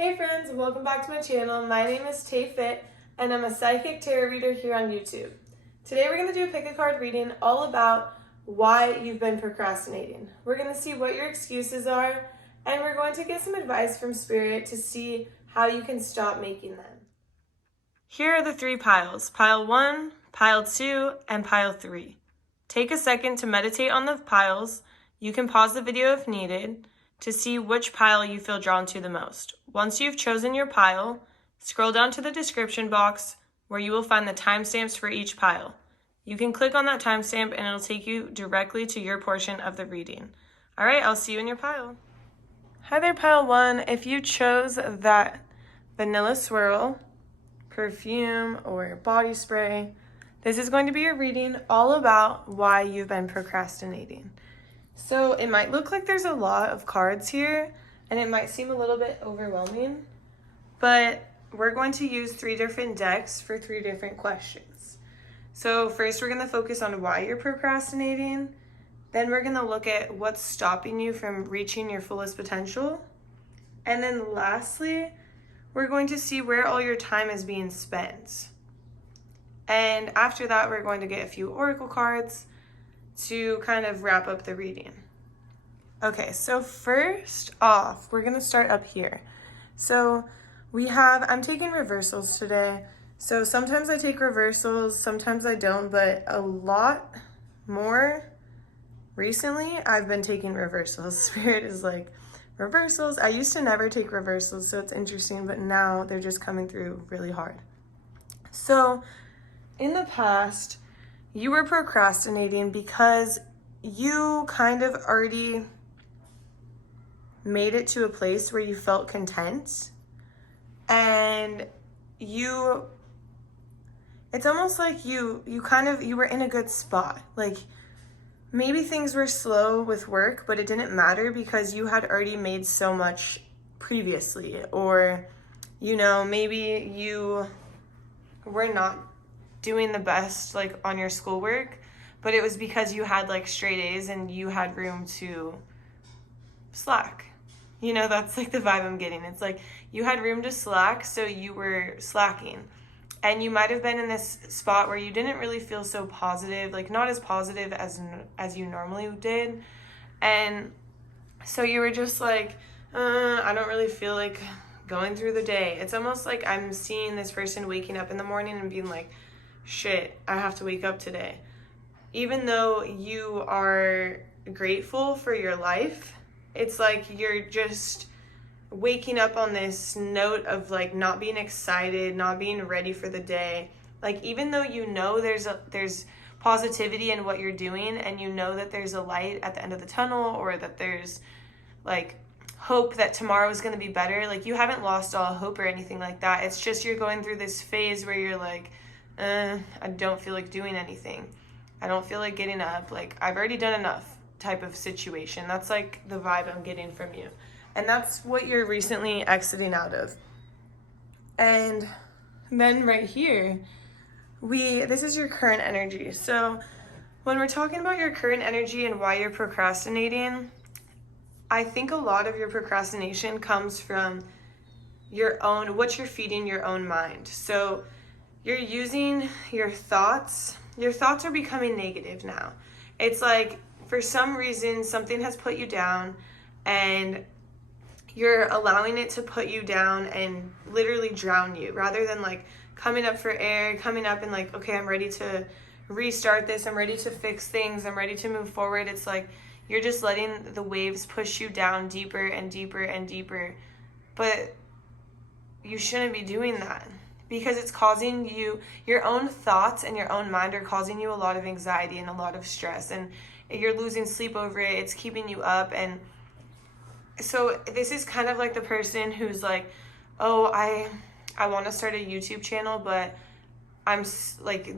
Hey friends, welcome back to my channel. My name is TAYFIT and I'm a psychic tarot reader here on YouTube. Today we're going to do a pick a card reading all about why you've been procrastinating. We're going to see what your excuses are and we're going to get some advice from Spirit to see how you can stop making them. Here are the three piles, pile 1, pile 2, and pile 3. Take a second to meditate on the piles. You can pause the video if needed to see which pile you feel drawn to the most. Once you've chosen your pile, scroll down to the description box where you will find the timestamps for each pile. You can click on that timestamp and it'll take you directly to your portion of the reading. All right, I'll see you in your pile. Hi there, pile 1. If you chose that vanilla swirl, perfume, or body spray, this is going to be a reading all about why you've been procrastinating. So it might look like there's a lot of cards here and it might seem a little bit overwhelming, but we're going to use 3 different decks for 3 different questions. So first we're going to focus on why you're procrastinating. Then we're going to look at what's stopping you from reaching your fullest potential. And then lastly, we're going to see where all your time is being spent. And after that, we're going to get a few oracle cards to kind of wrap up the reading. Okay, so first off, we're gonna start up here. So I'm taking reversals today. So sometimes I take reversals, sometimes I don't, but a lot more recently, I've been taking reversals. Spirit is like, reversals? I used to never take reversals, so it's interesting, but now they're just coming through really hard. So in the past, you were procrastinating because you kind of already made it to a place where you felt content and it's almost like you were in a good spot. Like maybe things were slow with work, but it didn't matter because you had already made so much previously, or maybe you were not doing the best like on your schoolwork, but it was because you had like straight A's and you had room to slack. That's like the vibe I'm getting. It's like you had room to slack, so you were slacking. And you might have been in this spot where you didn't really feel so positive, like not as positive as you normally did. And so you were just like, I don't really feel like going through the day. It's almost like I'm seeing this person waking up in the morning and being like, shit, I have to wake up today. Even though you are grateful for your life, it's like you're just waking up on this note of like not being excited, not being ready for the day. Like even though there's positivity in what you're doing and that there's a light at the end of the tunnel, or that there's like hope that tomorrow is going to be better, like you haven't lost all hope or anything like that. It's just you're going through this phase where you're like, I don't feel like doing anything. I don't feel like getting up. Like I've already done enough type of situation. That's like the vibe I'm getting from you. And that's what you're recently exiting out of. And then right here, this is your current energy. So when we're talking about your current energy and why you're procrastinating, I think a lot of your procrastination comes from what you're feeding your own mind. So you're using your thoughts. Your thoughts are becoming negative now. It's like for some reason something has put you down and you're allowing it to put you down and literally drown you, rather than like coming up for air, coming up and like, okay, I'm ready to restart this. I'm ready to fix things. I'm ready to move forward. It's like you're just letting the waves push you down deeper and deeper and deeper. But you shouldn't be doing that, because it's causing your own thoughts and your own mind are causing you a lot of anxiety and a lot of stress, and you're losing sleep over it. It's keeping you up. And so this is kind of like the person who's like, oh, I want to start a YouTube channel, but I'm like,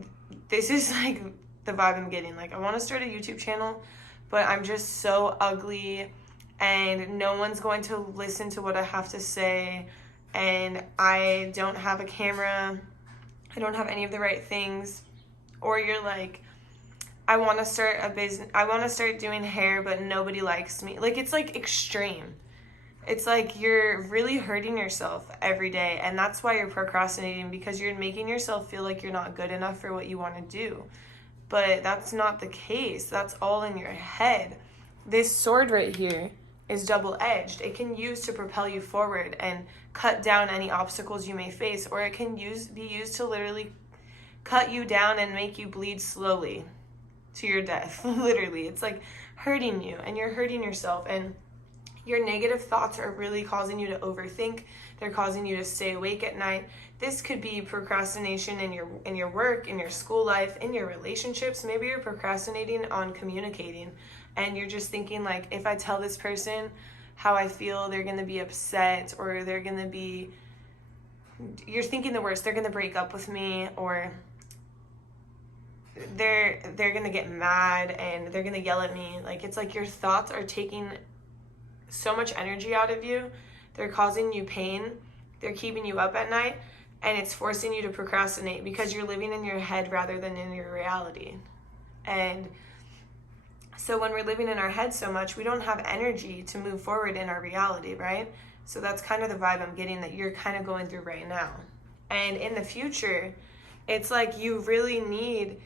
this is like the vibe I'm getting. Like, I want to start a YouTube channel, but I'm just so ugly and no one's going to listen to what I have to say. And I don't have a camera, I don't have any of the right things. Or you're like, I want to start a business, I want to start doing hair, but nobody likes me. Like, it's like extreme. It's like you're really hurting yourself every day, and that's why you're procrastinating, because you're making yourself feel like you're not good enough for what you want to do. But that's not the case. That's all in your head. This sword right here is double-edged. It can use to propel you forward and cut down any obstacles you may face, or it can be used to literally cut you down and make you bleed slowly to your death. Literally, it's like hurting you, and you're hurting yourself, and your negative thoughts are really causing you to overthink. They're causing you to stay awake at night. This could be procrastination in your work, in your school life, in your relationships. Maybe you're procrastinating on communicating, and you're just thinking like, if I tell this person how I feel, they're going to be upset, or you're thinking the worst. They're going to break up with me, or they're going to get mad and they're going to yell at me. Like, it's like your thoughts are taking so much energy out of you. They're causing you pain. They're keeping you up at night, and it's forcing you to procrastinate because you're living in your head rather than in your reality. And so when we're living in our head so much, we don't have energy to move forward in our reality, right? So that's kind of the vibe I'm getting that you're kind of going through right now. And in the future, it's like you really need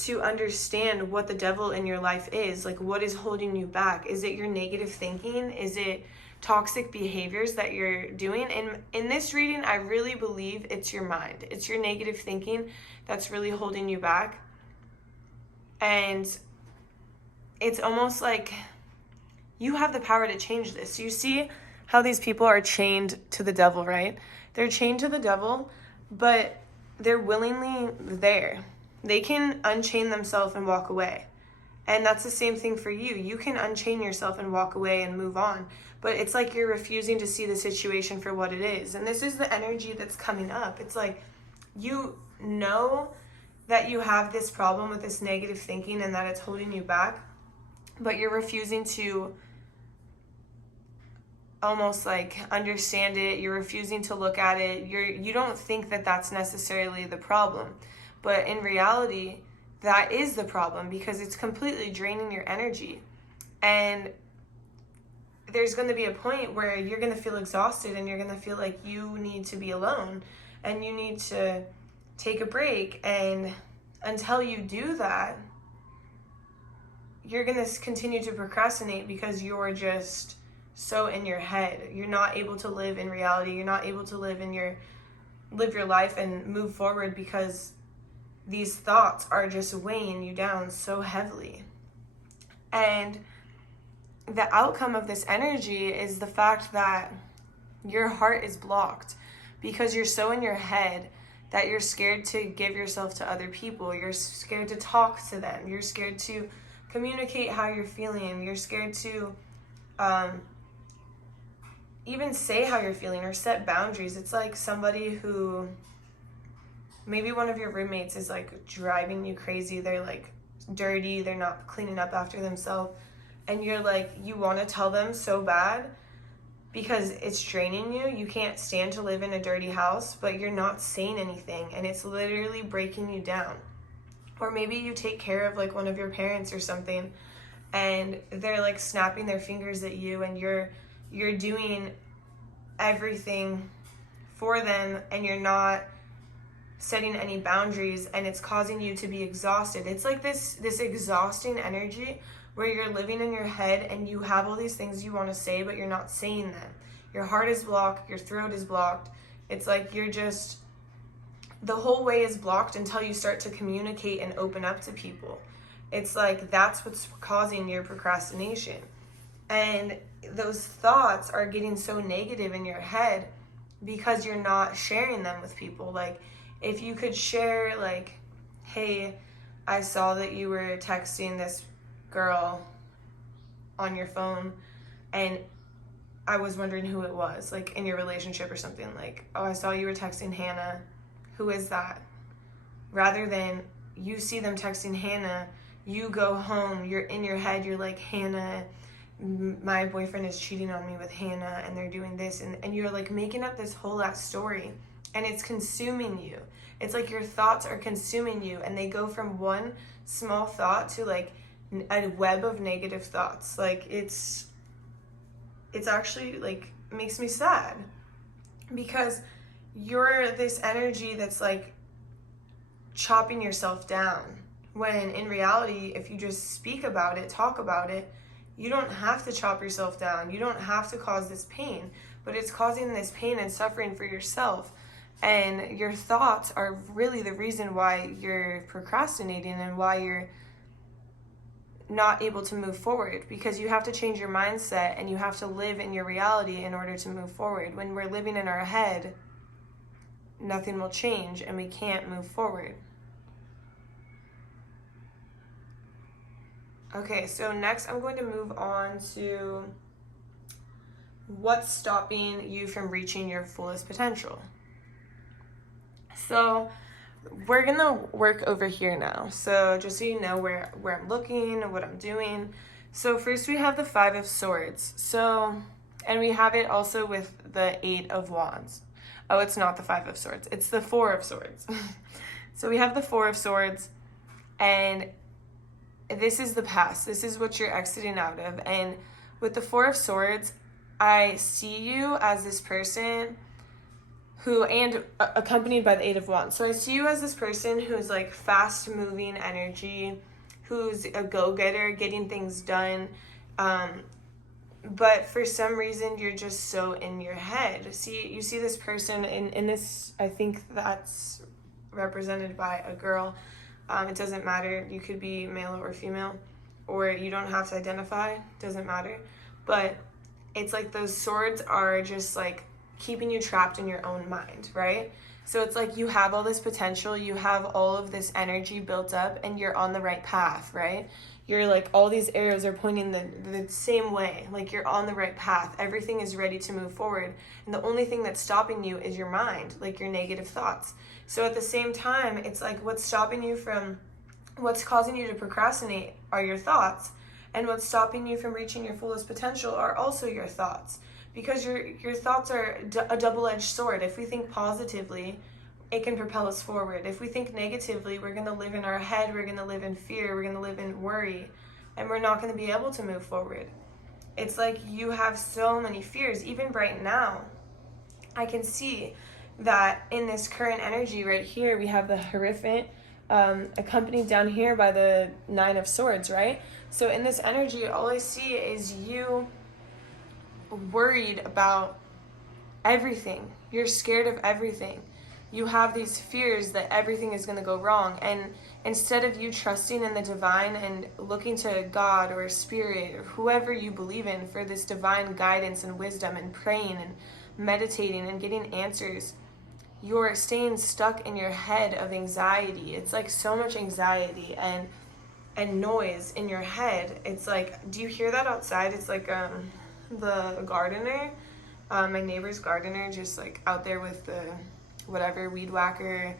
to understand what the devil in your life is. Like, what is holding you back? Is it your negative thinking? Is it toxic behaviors that you're doing? And in this reading, I really believe it's your mind. It's your negative thinking that's really holding you back. And it's almost like you have the power to change this. You see how these people are chained to the devil, right? They're chained to the devil, but they're willingly there. They can unchain themselves and walk away. And that's the same thing for you. You can unchain yourself and walk away and move on. But it's like you're refusing to see the situation for what it is. And this is the energy that's coming up. It's like you know that you have this problem with this negative thinking and that it's holding you back, but you're refusing to almost like understand it. You're refusing to look at it. You don't think that that's necessarily the problem. But in reality, that is the problem, because it's completely draining your energy. And there's going to be a point where you're going to feel exhausted and you're going to feel like you need to be alone and you need to take a break. And until you do that, you're going to continue to procrastinate because you're just so in your head. You're not able to live in reality. You're not able to live your life and move forward because these thoughts are just weighing you down so heavily. And the outcome of this energy is the fact that your heart is blocked because you're so in your head that you're scared to give yourself to other people. You're scared to talk to them. You're scared to communicate how you're feeling. You're scared to even say how you're feeling or set boundaries. It's like somebody who, maybe one of your roommates is like driving you crazy. They're like dirty. They're not cleaning up after themselves. And you're like, you want to tell them so bad because it's draining you. You can't stand to live in a dirty house, but you're not saying anything. And it's literally breaking you down. Or maybe you take care of like one of your parents or something, and they're like snapping their fingers at you, and you're doing everything for them, and you're not setting any boundaries, and it's causing you to be exhausted. It's like this exhausting energy where you're living in your head and you have all these things you want to say, but you're not saying them. Your heart is blocked, your throat is blocked. It's like the whole way is blocked until you start to communicate and open up to people. It's like that's what's causing your procrastination. And those thoughts are getting so negative in your head because you're not sharing them with people. Like, if you could share, like, hey, I saw that you were texting this girl on your phone, and I was wondering who it was, like, in your relationship or something. Like, oh, I saw you were texting Hannah. Who is that? Rather than you see them texting Hannah, you go home, you're in your head, you're like, Hannah, my boyfriend is cheating on me with Hannah, and they're doing this, and you're like making up this whole ass story, and it's consuming you. It's like your thoughts are consuming you, and they go from one small thought to like a web of negative thoughts. Like, it's actually like makes me sad, because you're this energy that's like chopping yourself down, when in reality, if you just speak about it, talk about it, you don't have to chop yourself down. You don't have to cause this pain, but it's causing this pain and suffering for yourself. And your thoughts are really the reason why you're procrastinating and why you're not able to move forward, because you have to change your mindset and you have to live in your reality in order to move forward. When we're living in our head, nothing will change and we can't move forward. Okay, so next I'm going to move on to what's stopping you from reaching your fullest potential. So we're gonna work over here now. So just so you know where I'm looking and what I'm doing. So first we have the 5 of Swords. So, and we have it also with the 8 of Wands. Oh, it's not the 5 of Swords. It's the 4 of Swords. So we have the 4 of Swords, and this is the past. This is what you're exiting out of. And with the 4 of Swords, I see you as this person who, and accompanied by the 8 of Wands. So I see you as this person who's like fast moving energy, who's a go-getter, getting things done. But for some reason, you're just so in your head. You see this person in this, I think that's represented by a girl. It doesn't matter. You could be male or female, or you don't have to identify. Doesn't matter. But it's like those swords are just like keeping you trapped in your own mind, right? So it's like you have all this potential, you have all of this energy built up, and you're on the right path, right? You're like, all these arrows are pointing the same way, like you're on the right path. Everything is ready to move forward. And the only thing that's stopping you is your mind, like your negative thoughts. So at the same time, it's like what's causing you to procrastinate are your thoughts. And what's stopping you from reaching your fullest potential are also your thoughts. Because your thoughts are a double-edged sword. If we think positively, it can propel us forward. If we think negatively, we're going to live in our head, we're going to live in fear, we're going to live in worry, and we're not going to be able to move forward. It's like you have so many fears. Even right now, I can see that in this current energy right here, we have the Hierophant, accompanied down here by the 9 of Swords, right? So in this energy, all I see is you worried about everything. You're scared of everything. You have these fears that everything is going to go wrong, and instead of you trusting in the divine and looking to God or spirit or whoever you believe in for this divine guidance and wisdom and praying and meditating and getting answers, you're staying stuck in your head of anxiety. It's like so much anxiety and noise in your head. It's like, do you hear that outside? It's like the gardener, my neighbor's gardener, just like out there with the whatever weed whacker.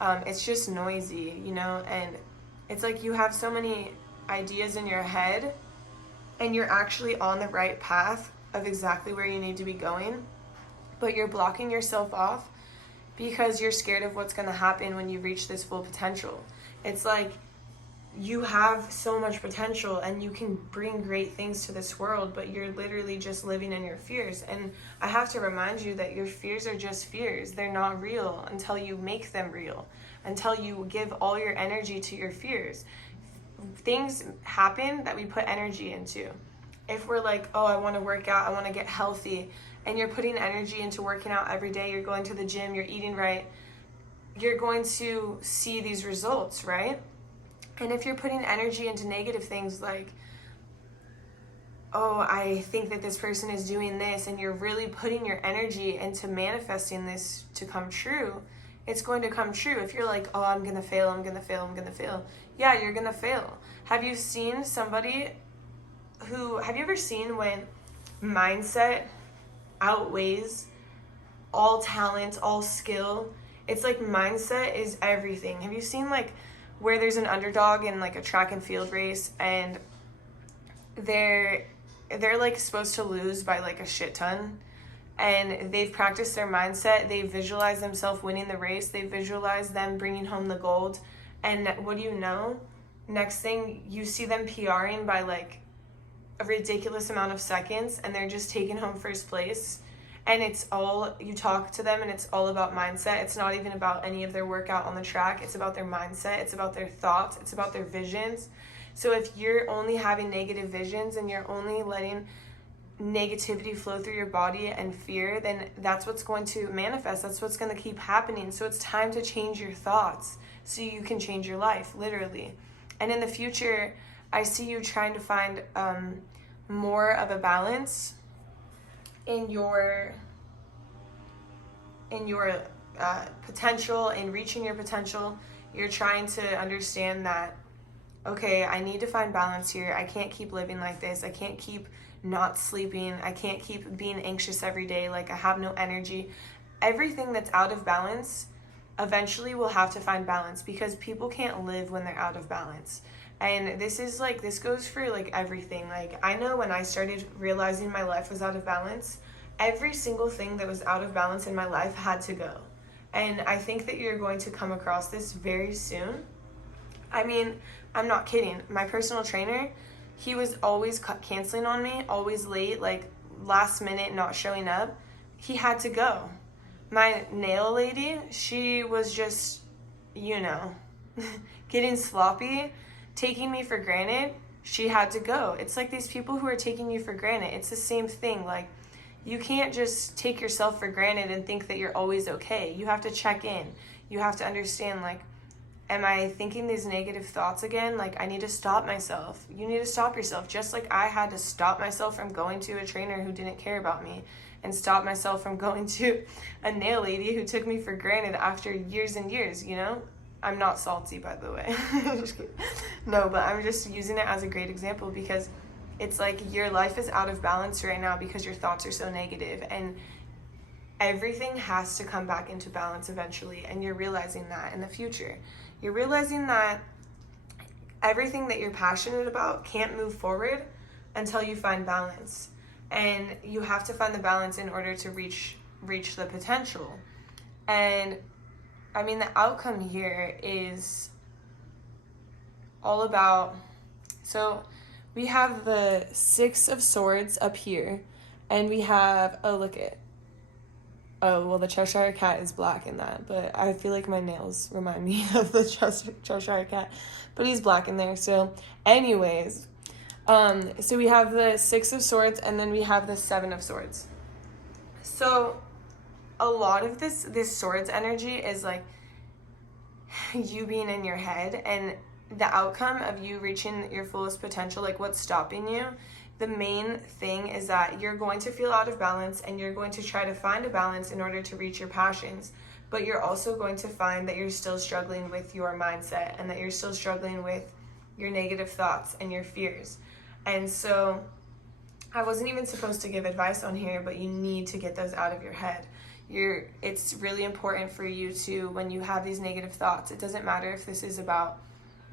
It's just noisy, you know, and it's like you have so many ideas in your head, and you're actually on the right path of exactly where you need to be going, but you're blocking yourself off because you're scared of what's going to happen when you reach this full potential. It's like you have so much potential and you can bring great things to this world, but you're literally just living in your fears. And I have to remind you that your fears are just fears. They're not real until you make them real, until you give all your energy to your fears. Things happen that we put energy into. If we're like, oh, I want to work out, I want to get healthy, and you're putting energy into working out every day, you're going to the gym, you're eating right, you're going to see these results, right? And if you're putting energy into negative things like, oh, I think that this person is doing this, and you're really putting your energy into manifesting this to come true, it's going to come true. If you're like, oh, I'm going to fail, I'm going to fail, I'm going to fail. Yeah, you're going to fail. Have you seen somebody have you ever seen when mindset outweighs all talent, all skill? It's like mindset is everything. Have you seen like where there's an underdog in like a track and field race, and they're like supposed to lose by like a shit ton, and they've practiced their mindset, they visualize themselves winning the race, they visualize them bringing home the gold, and what do you know? Next thing, you see them PRing by like a ridiculous amount of seconds, and they're just taking home first place. and it's all, you talk to them and it's all about mindset. It's not even about any of their workout on the track. It's about their mindset. It's about their thoughts. It's about their visions. So if you're only having negative visions and you're only letting negativity flow through your body and fear, then that's what's going to manifest. That's what's going to keep happening. So it's time to change your thoughts so you can change your life, literally. And in the future, I see you trying to find more of a balance in your potential, in reaching your potential. You're trying to understand that, okay, I need to find balance here. I can't keep living like this. I can't keep not sleeping. I can't keep being anxious every day. Like, I have no energy. Everything that's out of balance eventually will have to find balance, because people can't live when they're out of balance. And this goes for like everything. Like, I know when I started realizing my life was out of balance, every single thing that was out of balance in my life had to go. And I think that you're going to come across this very soon. I mean, I'm not kidding. My personal trainer, he was always canceling on me, always late, like last minute not showing up. He had to go. My nail lady, she was just, getting sloppy, taking me for granted. She had to go. It's like these people who are taking you for granted. It's the same thing. Like, you can't just take yourself for granted and think that you're always okay. You have to check in. You have to understand, like, am I thinking these negative thoughts again? Like, I need to stop myself. You need to stop yourself. Just like I had to stop myself from going to a trainer who didn't care about me, and stop myself from going to a nail lady who took me for granted after years and years, I'm not salty, by the way. Just kidding. No, but I'm just using it as a great example, because it's like your life is out of balance right now because your thoughts are so negative, and everything has to come back into balance eventually, and you're realizing that in the future. You're realizing that everything that you're passionate about can't move forward until you find balance. And you have to find the balance in order to reach the potential. And I mean, the outcome here is all about, so we have the Six of Swords up here, and we have, the Cheshire Cat is black in that, but I feel like my nails remind me of the Cheshire Cat, but he's black in there. So anyways, so we have the Six of Swords, and then we have the Seven of Swords. So a lot of this Swords energy is like you being in your head, and the outcome of you reaching your fullest potential, like what's stopping you. The main thing is that you're going to feel out of balance, and you're going to try to find a balance in order to reach your passions. But you're also going to find that you're still struggling with your mindset, and that you're still struggling with your negative thoughts and your fears. And so I wasn't even supposed to give advice on here, but you need to get those out of your head. It's really important for you to, when you have these negative thoughts, it doesn't matter if this is about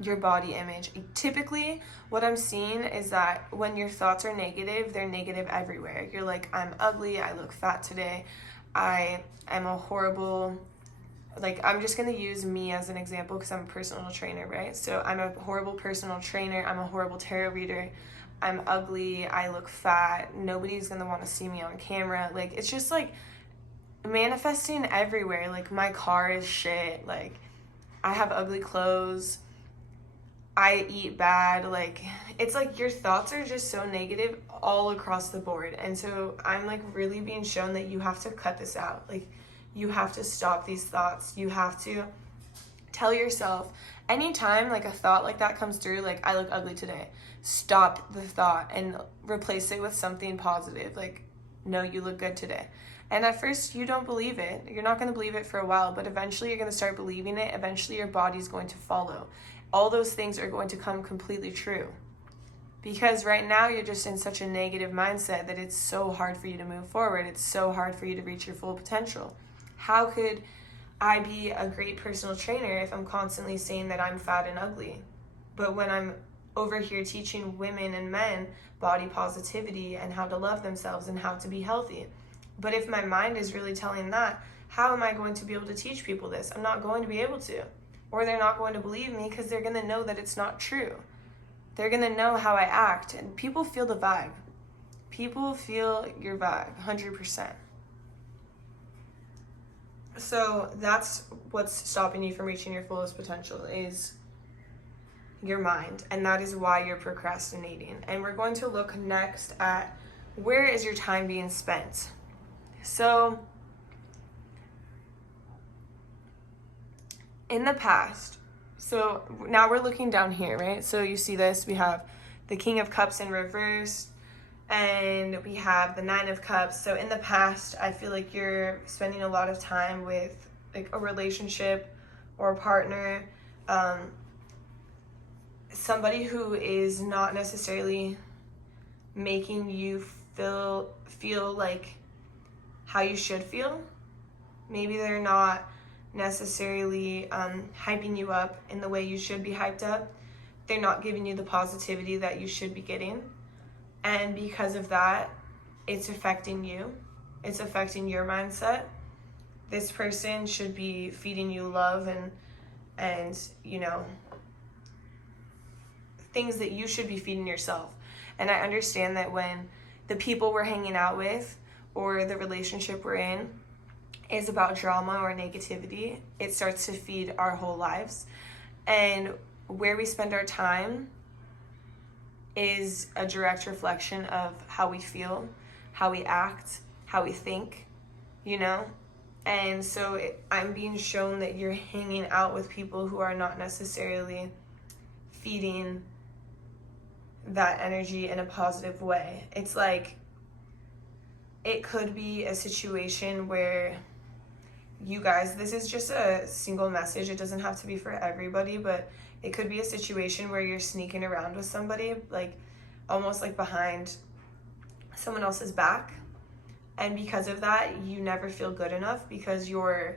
your body image. Typically, what I'm seeing is that when your thoughts are negative, they're negative everywhere. You're like, I'm ugly, I look fat today, I am a horrible, like, I'm just going to use me as an example because I'm a personal trainer, right? So I'm a horrible personal trainer, I'm a horrible tarot reader, I'm ugly, I look fat, nobody's going to want to see me on camera. Like, it's just like manifesting everywhere. Like, my car is shit, like, I have ugly clothes, I eat bad. Like, it's like your thoughts are just so negative all across the board. And so I'm like really being shown that you have to cut this out. Like, you have to stop these thoughts. You have to tell yourself, anytime like a thought like that comes through, like, I look ugly today, stop the thought and replace it with something positive. Like, no, you look good today. And at first you don't believe it. You're not going to believe it for a while, but eventually you're going to start believing it. Eventually your body's going to follow. All those things are going to come completely true. Because right now you're just in such a negative mindset that it's so hard for you to move forward. It's so hard for you to reach your full potential. How could I be a great personal trainer if I'm constantly saying that I'm fat and ugly? But when I'm over here teaching women and men body positivity and how to love themselves and how to be healthy. But if my mind is really telling that, how am I going to be able to teach people this? I'm not going to be able to. Or they're not going to believe me because they're going to know that it's not true. They're going to know how I act. And people feel the vibe. People feel your vibe, 100%. So that's what's stopping you from reaching your fullest potential, is your mind, and that is why you're procrastinating. And we're going to look next at where is your time being spent. So in the past, so now we're looking down here, right? So you see this, we have the King of Cups in reverse, and we have the Nine of Cups. So in the past, I feel like you're spending a lot of time with like a relationship or a partner, somebody who is not necessarily making you feel like how you should feel. Maybe they're not necessarily hyping you up in the way you should be hyped up. They're not giving you the positivity that you should be getting. And because of that, it's affecting you. It's affecting your mindset. This person should be feeding you love and you know, things that you should be feeding yourself. And I understand that when the people we're hanging out with or the relationship we're in is about drama or negativity, it starts to feed our whole lives. And where we spend our time is a direct reflection of how we feel, how we act, how we think, you know? And so I'm being shown that you're hanging out with people who are not necessarily feeding that energy in a positive way. It's like, it could be a situation where you guys, this is just a single message, it doesn't have to be for everybody, but it could be a situation where you're sneaking around with somebody, like almost like behind someone else's back, and because of that you never feel good enough because you're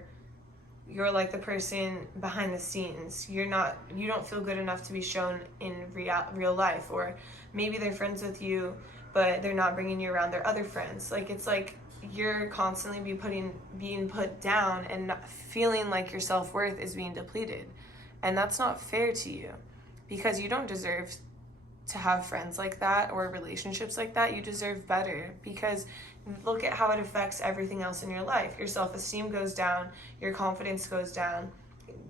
like the person behind the scenes. You don't feel good enough to be shown in real life. Or maybe they're friends with you but they're not bringing you around their other friends. Like, it's like you're constantly being put down and not feeling like your self-worth is being depleted. And that's not fair to you, because you don't deserve to have friends like that or relationships like that. You deserve better, because look at how it affects everything else in your life. Your self-esteem goes down, your confidence goes down,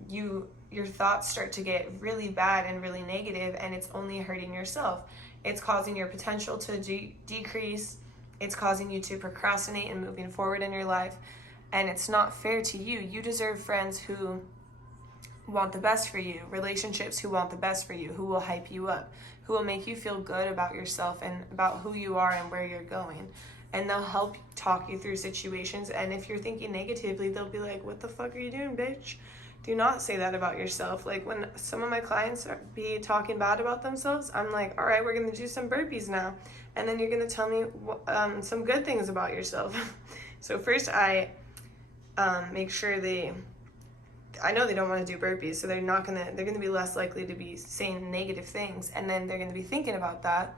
your thoughts start to get really bad and really negative, and it's only hurting yourself. It's causing your potential to decrease. It's causing you to procrastinate and moving forward in your life. And it's not fair to you. You deserve friends who want the best for you, relationships who want the best for you, who will hype you up, who will make you feel good about yourself and about who you are and where you're going. And they'll help talk you through situations. And if you're thinking negatively, they'll be like, what the fuck are you doing, bitch? Do not say that about yourself. Like, when some of my clients be talking bad about themselves, I'm like, all right, we're going to do some burpees now. And then you're going to tell me some good things about yourself. So first I make sure I know they don't want to do burpees, so they're going to be less likely to be saying negative things. And then they're going to be thinking about that.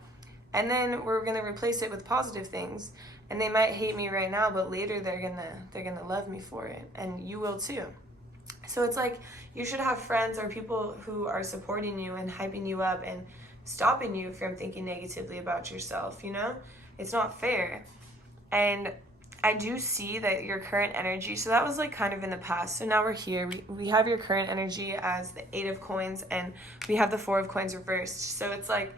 And then we're going to replace it with positive things. And they might hate me right now, but later they're going to love me for it. And you will too. So it's like, you should have friends or people who are supporting you and hyping you up and stopping you from thinking negatively about yourself, you know? It's not fair. And I do see that your current energy, so that was like kind of in the past. So now we're here. We have your current energy as the 8 of coins, and we have the 4 of coins reversed. So it's like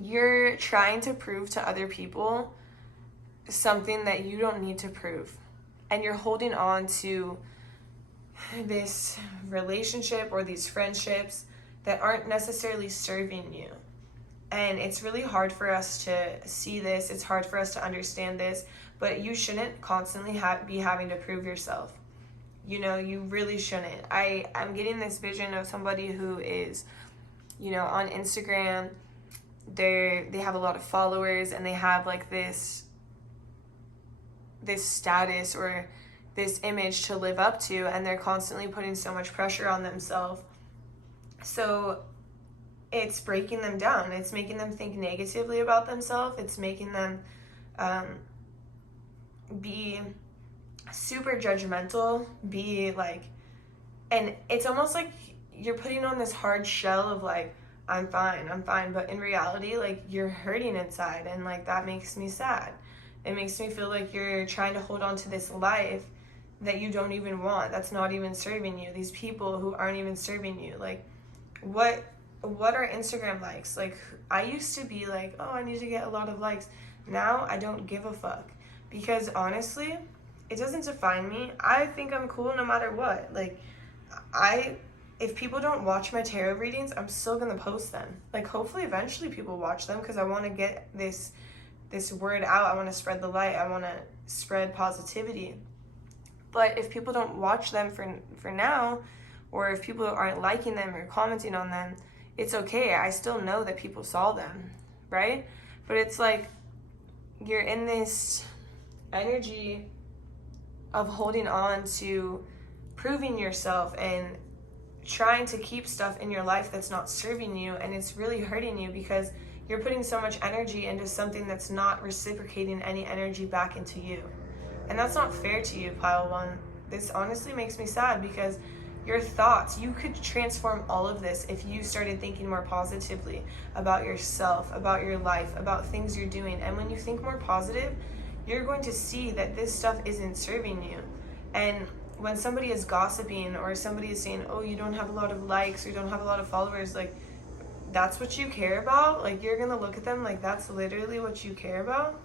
you're trying to prove to other people something that you don't need to prove. And you're holding on to this relationship or these friendships that aren't necessarily serving you. And it's really hard for us to see this. It's hard for us to understand this, but you shouldn't constantly be having to prove yourself. You know, you really shouldn't. I'm getting this vision of somebody who is, you know, on Instagram. They have a lot of followers, and they have like this status or this image to live up to, and they're constantly putting so much pressure on themselves. So it's breaking them down. It's making them think negatively about themselves. It's making them be super judgmental, and it's almost like you're putting on this hard shell of like, I'm fine. But in reality, like, you're hurting inside, and like, that makes me sad. It makes me feel like you're trying to hold on to this life that you don't even want, that's not even serving you, these people who aren't even serving you. Like, what are Instagram likes? Like, I used to be like, oh, I need to get a lot of likes. Now I don't give a fuck, because honestly, it doesn't define me. I think I'm cool no matter what. Like, if people don't watch my tarot readings, I'm still gonna post them. Like, hopefully eventually people watch them, because I want to get this word out. I want to spread the light. I want to spread positivity. But if people don't watch them for now, or if people aren't liking them or commenting on them, it's okay. I still know that people saw them, right? But it's like, you're in this energy of holding on to proving yourself and trying to keep stuff in your life that's not serving you, and it's really hurting you because you're putting so much energy into something that's not reciprocating any energy back into you. And that's not fair to you, pile one. This honestly makes me sad, because your thoughts, you could transform all of this if you started thinking more positively about yourself, about your life, about things you're doing. And when you think more positive, you're going to see that this stuff isn't serving you. And when somebody is gossiping, or somebody is saying, oh, you don't have a lot of likes, or you don't have a lot of followers, like, that's what you care about? Like, you're gonna look at them like that's literally what you care about?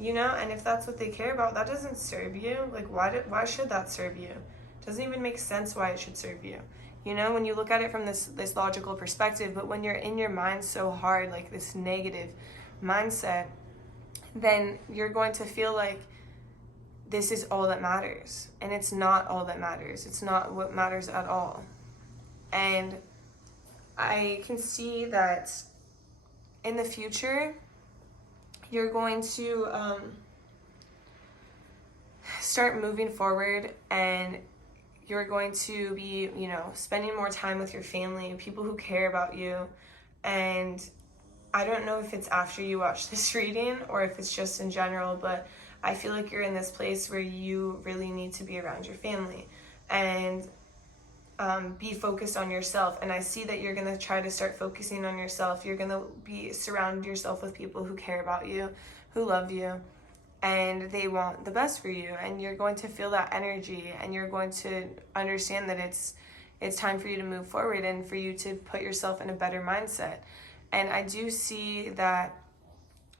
You know? And if that's what they care about, that doesn't serve you. Like, why should that serve you? It doesn't even make sense why it should serve you. You know, when you look at it from this logical perspective. But when you're in your mind so hard, like this negative mindset, then you're going to feel like this is all that matters. And it's not all that matters. It's not what matters at all. And I can see that in the future, you're going to start moving forward, and you're going to be, you know, spending more time with your family, people who care about you. And I don't know if it's after you watch this reading or if it's just in general, but I feel like you're in this place where you really need to be around your family and be focused on yourself. And I see that you're going to try to start focusing on yourself. You're going to be surround yourself with people who care about you, who love you, and they want the best for you. And you're going to feel that energy, and you're going to understand that it's time for you to move forward and for you to put yourself in a better mindset. And I do see that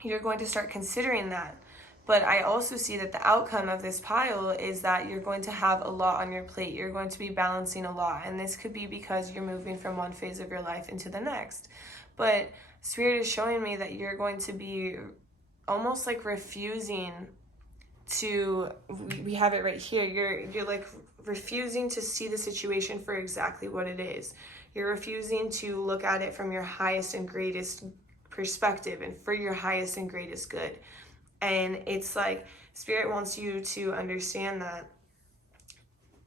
you're going to start considering that. But I also see that the outcome of this pile is that you're going to have a lot on your plate. You're going to be balancing a lot. And this could be because you're moving from one phase of your life into the next. But Spirit is showing me that you're going to be almost like refusing to, we have it right here. You're like refusing to see the situation for exactly what it is. You're refusing to look at it from your highest and greatest perspective and for your highest and greatest good. And it's like Spirit wants you to understand that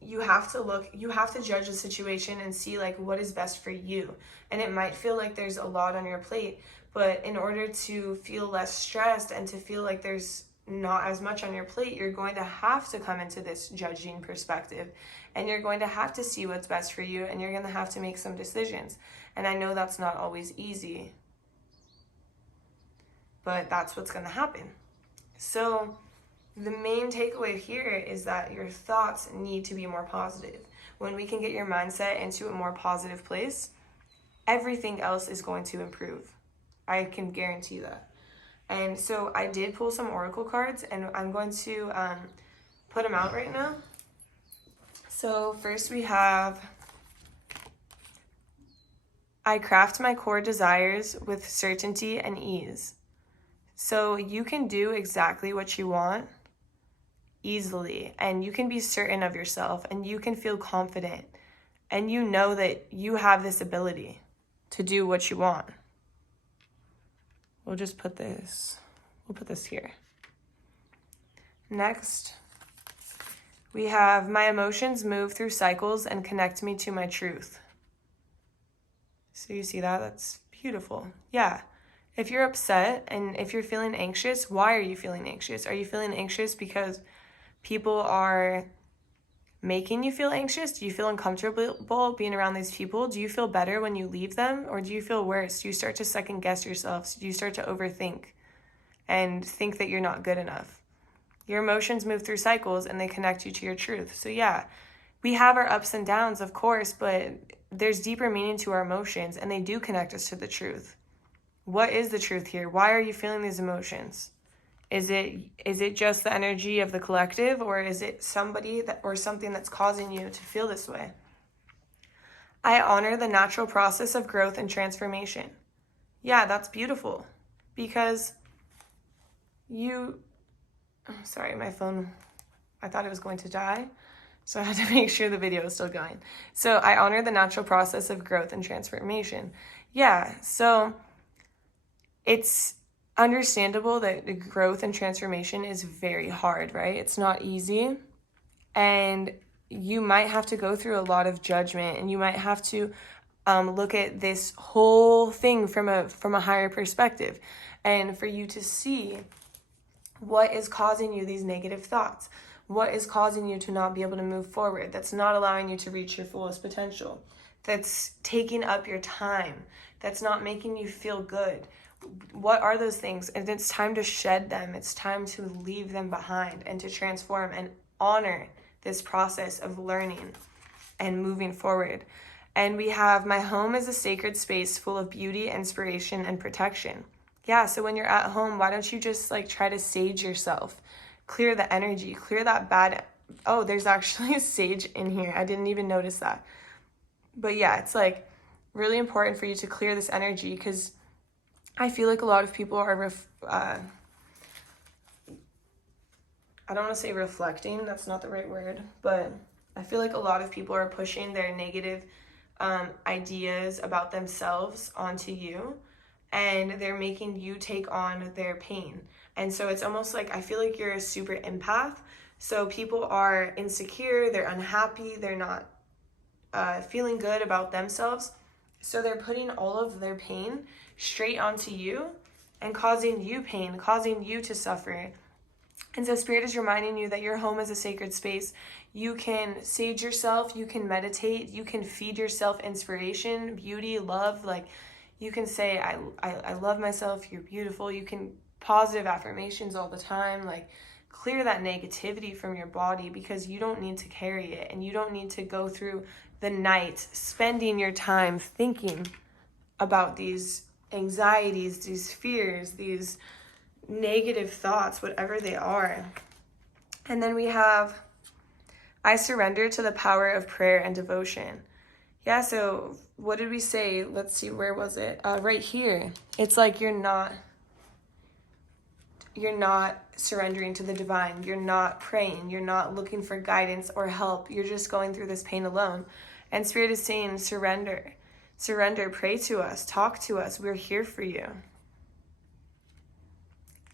you have to judge the situation and see like what is best for you. And it might feel like there's a lot on your plate, but in order to feel less stressed and to feel like there's not as much on your plate, you're going to have to come into this judging perspective, and you're going to have to see what's best for you, and you're going to have to make some decisions. And I know that's not always easy, but that's what's going to happen. So the main takeaway here is that your thoughts need to be more positive. When we can get your mindset into a more positive place, everything else is going to improve. I can guarantee that. And so I did pull some oracle cards, and I'm going to put them out right now. So first we have, I craft my core desires with certainty and ease. So you can do exactly what you want easily, and you can be certain of yourself, and you can feel confident, and you know that you have this ability to do what you want. We'll put this here. Next, we have, my emotions move through cycles and connect me to my truth. So you see that? That's beautiful. Yeah. If you're upset and if you're feeling anxious, why are you feeling anxious? Are you feeling anxious because people are making you feel anxious? Do you feel uncomfortable being around these people? Do you feel better when you leave them? Or do you feel worse? Do you start to second guess yourself? Do you start to overthink and think that you're not good enough? Your emotions move through cycles and they connect you to your truth. So yeah, we have our ups and downs, of course, but there's deeper meaning to our emotions and they do connect us to the truth. What is the truth here? Why are you feeling these emotions? Is it just the energy of the collective, or is it somebody that or something that's causing you to feel this way? I honor the natural process of growth and transformation. Yeah, that's beautiful because sorry, my phone, I thought it was going to die, so I had to make sure the video is still going. So I honor the natural process of growth and transformation. Yeah, so it's understandable that the growth and transformation is very hard, right? It's not easy. And you might have to go through a lot of judgment, and you might have to look at this whole thing from a higher perspective, and for you to see what is causing you these negative thoughts, what is causing you to not be able to move forward, that's not allowing you to reach your fullest potential, that's taking up your time, that's not making you feel good. What are those things? And it's time to shed them. It's time to leave them behind and to transform and honor this process of learning and moving forward. And we have, my home is a sacred space full of beauty, inspiration, and protection. Yeah, so when you're at home, why don't you just like try to sage yourself, clear the energy, clear that bad, oh, there's actually a sage in here. I didn't even notice that. But yeah, it's like really important for you to clear this energy, because I feel like a lot of people are, I don't want to say reflecting, that's not the right word, but I feel like a lot of people are pushing their negative ideas about themselves onto you, and they're making you take on their pain. And so it's almost like, I feel like you're a super empath. So people are insecure, they're unhappy, they're not feeling good about themselves. So they're putting all of their pain straight onto you and causing you pain, causing you to suffer. And so Spirit is reminding you that your home is a sacred space. You can sage yourself, you can meditate, you can feed yourself inspiration, beauty, love. Like, you can say, I love myself, you're beautiful. You can positive affirmations all the time. Like, clear that negativity from your body, because you don't need to carry it, and you don't need to go through the night spending your time thinking about these anxieties, these fears, these negative thoughts, whatever they are. And then we have, I surrender to the power of prayer and devotion. Yeah, so what did we say? Let's see, where was it? Right here. It's like you're not surrendering to the divine. You're not praying. You're not looking for guidance or help. You're just going through this pain alone. And Spirit is saying, surrender. Surrender, pray to us, talk to us. We're here for you.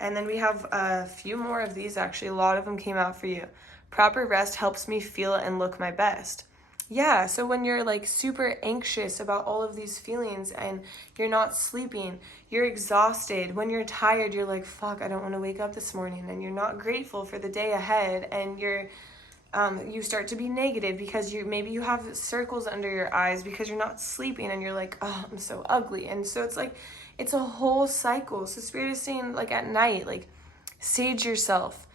And then we have a few more of these, actually. A lot of them came out for you. Proper rest helps me feel and look my best. Yeah, so when you're like super anxious about all of these feelings and you're not sleeping, you're exhausted. When you're tired, you're like, fuck, I don't want to wake up this morning. And you're not grateful for the day ahead. And you start to be negative because maybe you have circles under your eyes because you're not sleeping, and you're like, oh, I'm so ugly. And so it's like, it's a whole cycle. So Spirit is saying, like, at night, like, sage yourself,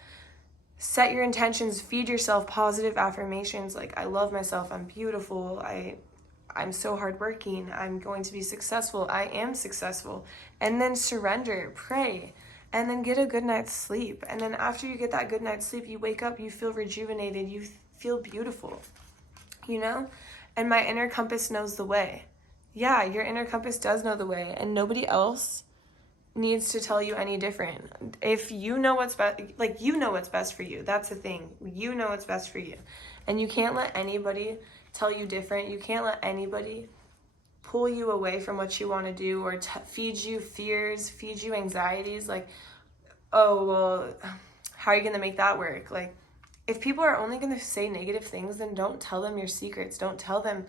set your intentions, feed yourself positive affirmations like, I love myself, I'm beautiful, I'm so hardworking, I'm going to be successful, I am successful. And then surrender, pray, and then get a good night's sleep. And then after you get that good night's sleep, you wake up, you feel rejuvenated, you feel beautiful, you know? And my inner compass knows the way. Yeah, your inner compass does know the way, and nobody else needs to tell you any different. If you know what's best, like, you know what's best for you. That's the thing. You know what's best for you. And you can't let anybody tell you different. You can't let anybody pull you away from what you want to do, or feed you fears, feed you anxieties. Like, oh, well, how are you going to make that work? Like, if people are only going to say negative things, then don't tell them your secrets. Don't tell them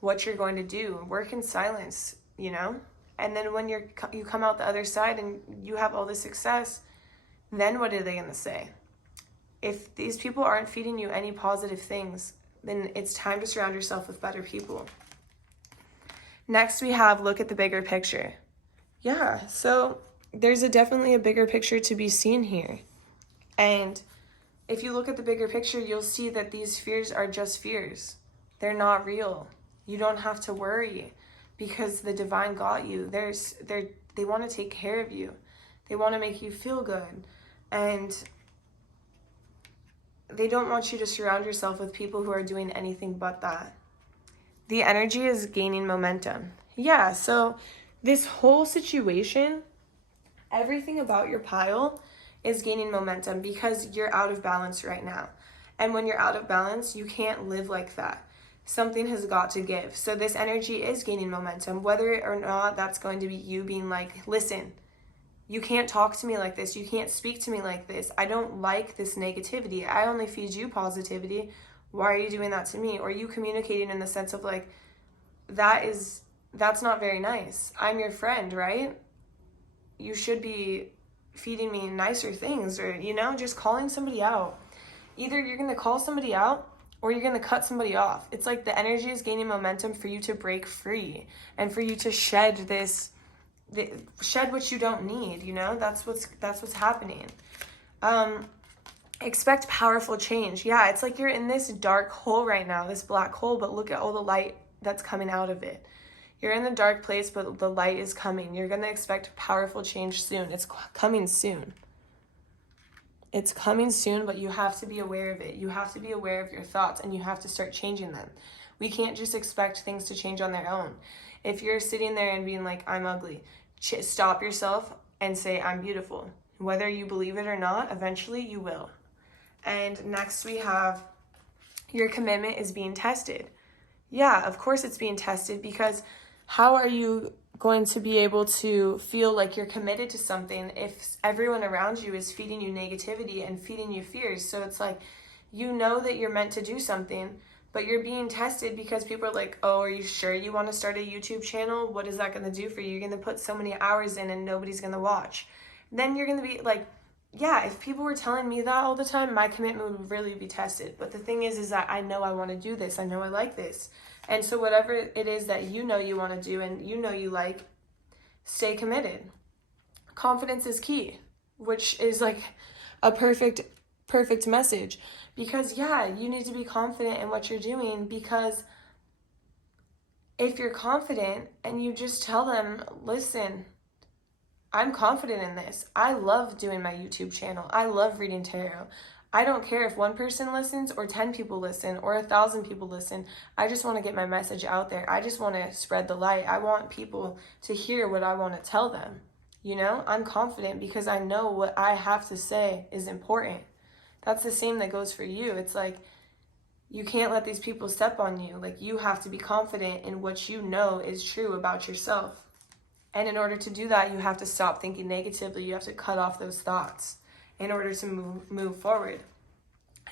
what you're going to do. Work in silence, you know? And then when you come out the other side and you have all this success, then what are they going to say? If these people aren't feeding you any positive things, then it's time to surround yourself with better people. Next, we have look at the bigger picture. Yeah, so there's definitely a bigger picture to be seen here. And if you look at the bigger picture, you'll see that these fears are just fears. They're not real. You don't have to worry because the divine got you. They want to take care of you. They want to make you feel good. And they don't want you to surround yourself with people who are doing anything but that. The energy is gaining momentum. Yeah, so this whole situation, everything about your pile is gaining momentum because you're out of balance right now. And when you're out of balance, you can't live like that. Something has got to give. So this energy is gaining momentum, whether or not that's going to be you being like, listen, you can't talk to me like this. You can't speak to me like this. I don't like this negativity. I only feed you positivity. Why are you doing that to me? Or you communicating in the sense of like, that's not very nice. I'm your friend, right? You should be feeding me nicer things, or, just calling somebody out. Either you're going to call somebody out or you're going to cut somebody off. It's like the energy is gaining momentum for you to break free and for you to shed what you don't need, that's what's happening. Expect powerful change. Yeah, it's like you're in this dark hole right now, this black hole, but look at all the light that's coming out of it. You're in a dark place, but the light is coming. You're going to expect powerful change soon. It's coming soon. It's coming soon, but you have to be aware of it. You have to be aware of your thoughts, and you have to start changing them. We can't just expect things to change on their own. If you're sitting there and being like, I'm ugly, stop yourself and say, I'm beautiful. Whether you believe it or not, eventually you will. And next we have, your commitment is being tested. Yeah, of course it's being tested, because how are you going to be able to feel like you're committed to something if everyone around you is feeding you negativity and feeding you fears? So it's like, that you're meant to do something, but you're being tested because people are like, oh, are you sure you want to start a YouTube channel? What is that going to do for you? You're going to put so many hours in and nobody's going to watch. Then you're going to be like, yeah, if people were telling me that all the time, my commitment would really be tested. But the thing is that I know I want to do this. I know I like this. And so whatever it is that you want to do and you like, stay committed. Confidence is key, which is like a perfect message. Because yeah, you need to be confident in what you're doing, because if you're confident and you just tell them, listen, I'm confident in this. I love doing my YouTube channel. I love reading tarot. I don't care if one person listens or 10 people listen or 1,000 people listen. I just want to get my message out there. I just want to spread the light. I want people to hear what I want to tell them. I'm confident because I know what I have to say is important. That's the same that goes for you. It's like, you can't let these people step on you. Like, you have to be confident in what you know is true about yourself. And in order to do that, you have to stop thinking negatively. You have to cut off those thoughts in order to move forward.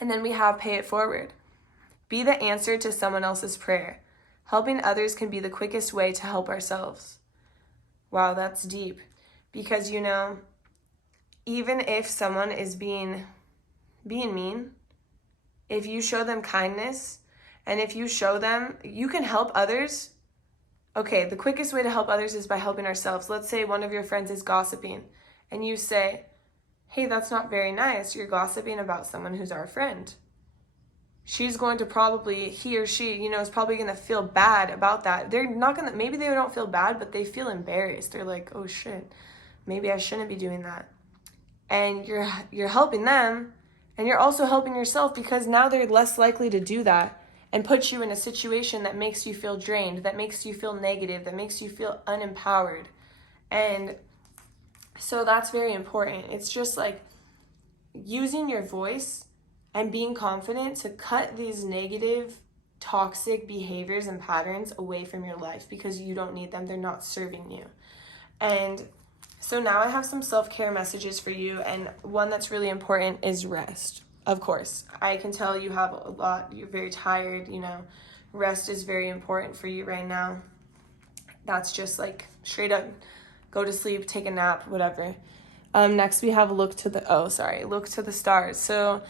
And then we have pay it forward. Be the answer to someone else's prayer. Helping others can be the quickest way to help ourselves. Wow, that's deep. Because, even if someone is being mean, if you show them kindness, and if you show them, you can help others. Okay, the quickest way to help others is by helping ourselves. Let's say one of your friends is gossiping, and you say, hey, that's not very nice. You're gossiping about someone who's our friend. She's going to probably, he or she, is probably going to feel bad about that. They're not going to, maybe they don't feel bad, but they feel embarrassed. They're like, oh shit, maybe I shouldn't be doing that. And you're helping them, and you're also helping yourself, because now they're less likely to do that and put you in a situation that makes you feel drained, that makes you feel negative, that makes you feel unempowered. And so that's very important. It's just like using your voice and being confident to cut these negative, toxic behaviors and patterns away from your life, because you don't need them. They're not serving you. And so now I have some self-care messages for you, and one that's really important is rest. Of course, I can tell you have a lot, you're very tired, rest is very important for you right now. That's just like straight up, go to sleep, take a nap, whatever. Next we have look to the stars. So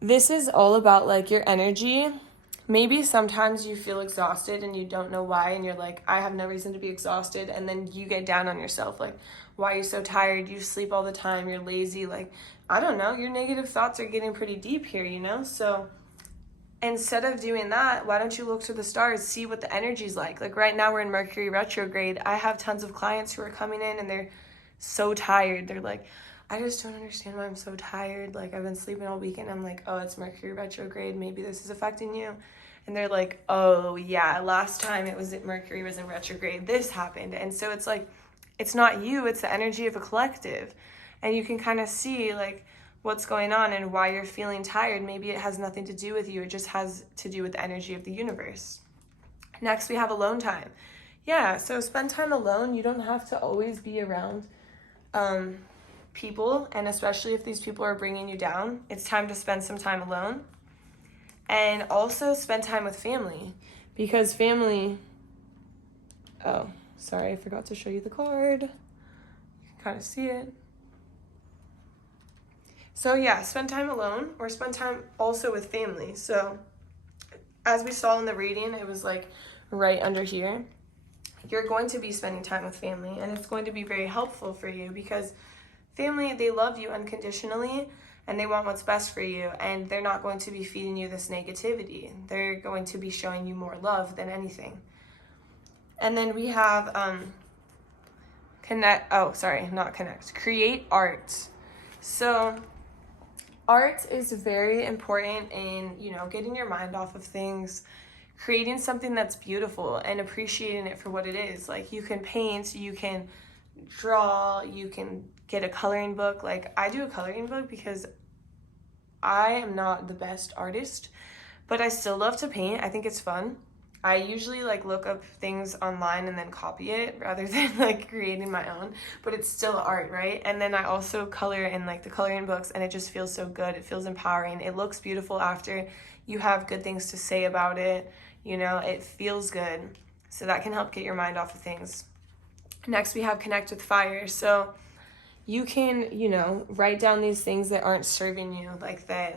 this is all about like your energy maybe sometimes you feel exhausted and you don't know why, and you're like, I have no reason to be exhausted, and then you get down on yourself, like, why are you so tired? You sleep all the time, you're lazy. Like, I don't know, your negative thoughts are getting pretty deep here, you know? So instead of doing that, why don't you look to the stars, see what the energy's like? Like right now we're in Mercury retrograde. I have tons of clients who are coming in and they're so tired. They're like, I just don't understand why I'm so tired. Like, I've been sleeping all weekend. I'm like, oh, it's Mercury retrograde. Maybe this is affecting you. And they're like, oh yeah, last time Mercury was in retrograde, this happened. And so it's like, it's not you, it's the energy of a collective. And you can kind of see like what's going on and why you're feeling tired. Maybe it has nothing to do with you. It just has to do with the energy of the universe. Next, we have alone time. Yeah, so spend time alone. You don't have to always be around people, and especially if these people are bringing you down, it's time to spend some time alone. And also spend time with family, because family, oh, sorry, I forgot to show you the card. You can kind of see it. So yeah, spend time alone or spend time also with family. So as we saw in the reading, it was like right under here. You're going to be spending time with family, and it's going to be very helpful for you because family, they love you unconditionally and they want what's best for you, and they're not going to be feeding you this negativity. They're going to be showing you more love than anything. And then we have create art. So art is very important in, you know, getting your mind off of things, creating something that's beautiful and appreciating it for what it is. Like, you can paint, you can draw, you can get a coloring book. Like, I do a coloring book because I am not the best artist, but I still love to paint. I think it's fun. I usually like look up things online and then copy it rather than like creating my own, but it's still art, right? And then I also color in like the coloring books, and it just feels so good. It feels empowering. It looks beautiful after you have good things to say about it. You know, it feels good. So that can help get your mind off of things. Next, we have connect with fire. So you can, you know, write down these things that aren't serving you, like that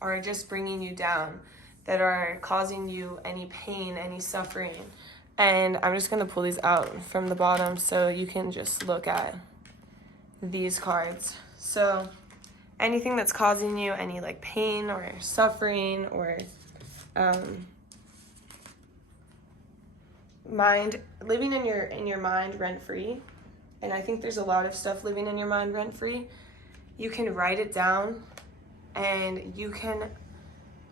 are just bringing you down, that are causing you any pain, any suffering. And I'm just going to pull these out from the bottom so you can just look at these cards. So anything that's causing you any like pain or suffering or living in your mind rent-free, and I think there's a lot of stuff living in your mind rent-free, you can write it down, and you can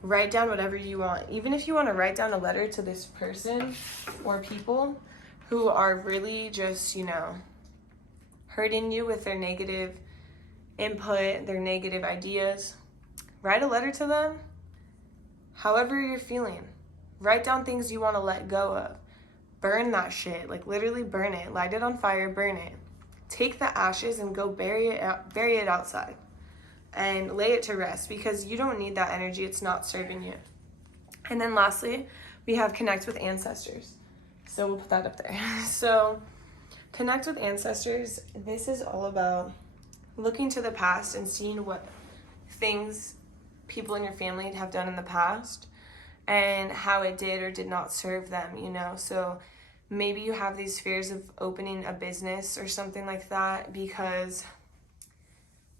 write down whatever you want. Even if you want to write down a letter to this person or people who are really just, you know, hurting you with their negative input, their negative ideas, write a letter to them however you're feeling. Write down things you want to let go of. Burn that shit, like literally burn it, light it on fire, burn it. Take the ashes and go bury it outside and lay it to rest, because you don't need that energy. It's not serving you. And then lastly, we have connect with ancestors. So we'll put that up there. So connect with ancestors. This is all about looking to the past and seeing what things people in your family have done in the past and how it did or did not serve them, you know? So maybe you have these fears of opening a business or something like that because